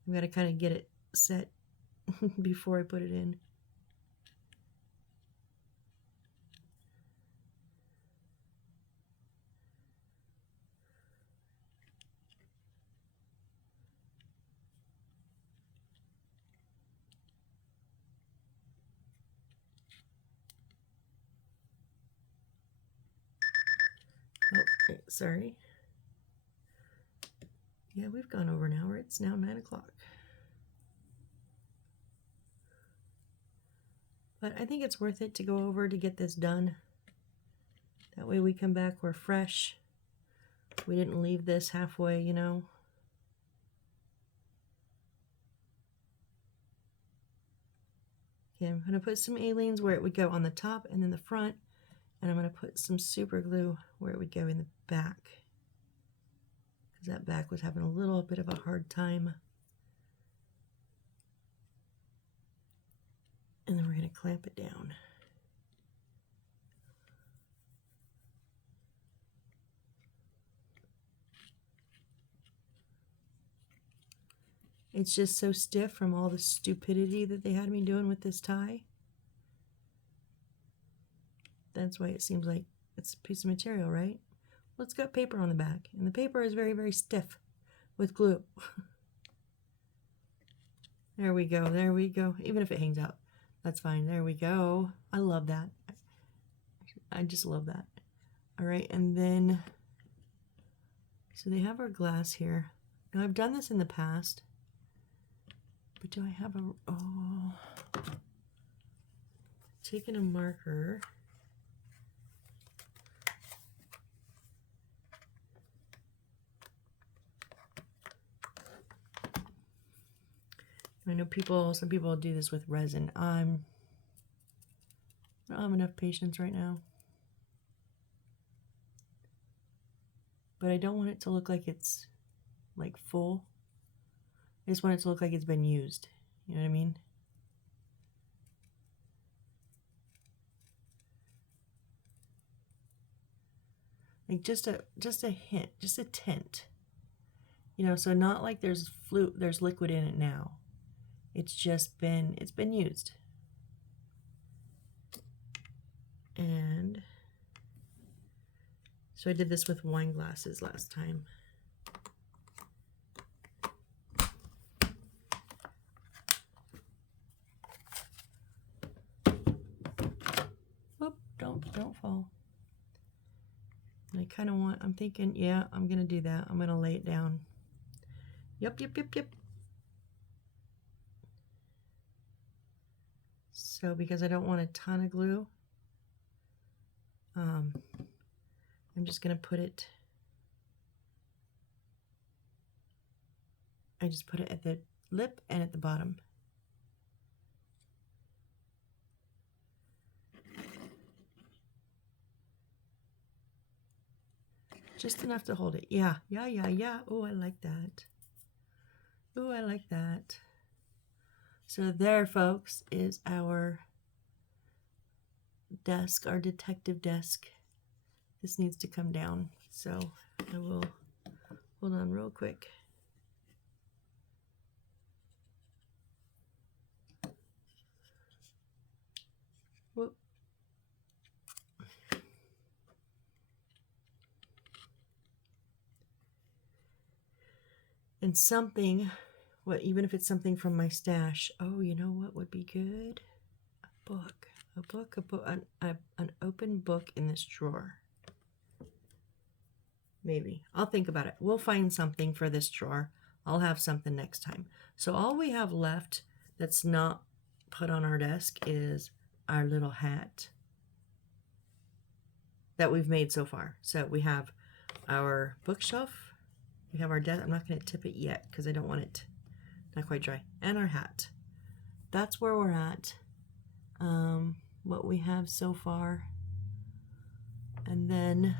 I've got to kind of get it set before I put it in. Oh, sorry. Yeah, we've gone over an hour. It's now 9 o'clock. But I think it's worth it to go over to get this done. That way we come back, we're fresh. We didn't leave this halfway, you know. Okay, I'm going to put some aliens where it would go on the top and then the front. And I'm going to put some super glue where it would go in the back. Because that back was having a little bit of a hard time. And then we're going to clamp it down. It's just so stiff from all the stupidity that they had me doing with this tie. That's why it seems like it's a piece of material, right? Well, it's got paper on the back, and the paper is very, very stiff with glue. There we go, there we go. Even if it hangs out, that's fine. There we go. I love that. I just love that. All right, and then, so they have our glass here. Now, I've done this in the past, but do I have a, oh, taking a marker. I know some people do this with resin. I don't have enough patience right now. But I don't want it to look like it's like full. I just want it to look like it's been used. You know what I mean? Like just a hint, just a tint. You know, so not like there's liquid in it now. It's been used. And so I did this with wine glasses last time. Whoop, don't fall. I kind of want, I'm thinking, yeah, I'm going to do that. I'm going to lay it down. Yep. So because I don't want a ton of glue, I'm just going to put it, I just put it at the lip and at the bottom. Just enough to hold it. Yeah. Oh, I like that. Oh, I like that. So there, folks, is our desk, our detective desk. This needs to come down. So I will, hold on real quick. Whoop. And something, what, even if it's something from my stash. Oh, you know what would be good? A book. An open book in this drawer. Maybe. I'll think about it. We'll find something for this drawer. I'll have something next time. So all we have left that's not put on our desk is our little hat that we've made so far. So we have our bookshelf. We have our desk. I'm not going to tip it yet because I don't want it not quite dry. And our hat. That's where we're at. What we have so far. And then,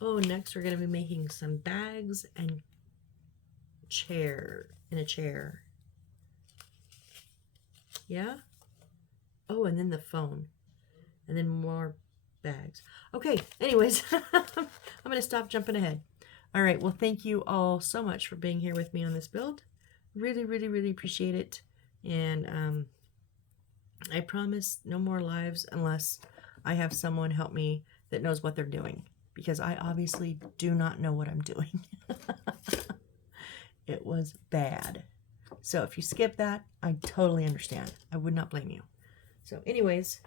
oh, next we're going to be making some bags and a chair. Yeah? Oh, and then the phone. And then more bags. Okay, anyways, I'm going to stop jumping ahead. All right, well, thank you all so much for being here with me on this build. Really appreciate it. And I promise no more lives unless I have someone help me that knows what they're doing, because I obviously do not know what I'm doing. It was bad. So if you skip that, I totally understand. I would not blame you. So anyways,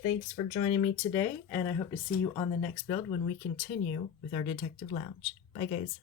thanks for joining me today, and I hope to see you on the next build when we continue with our Detective Lounge. Bye, guys.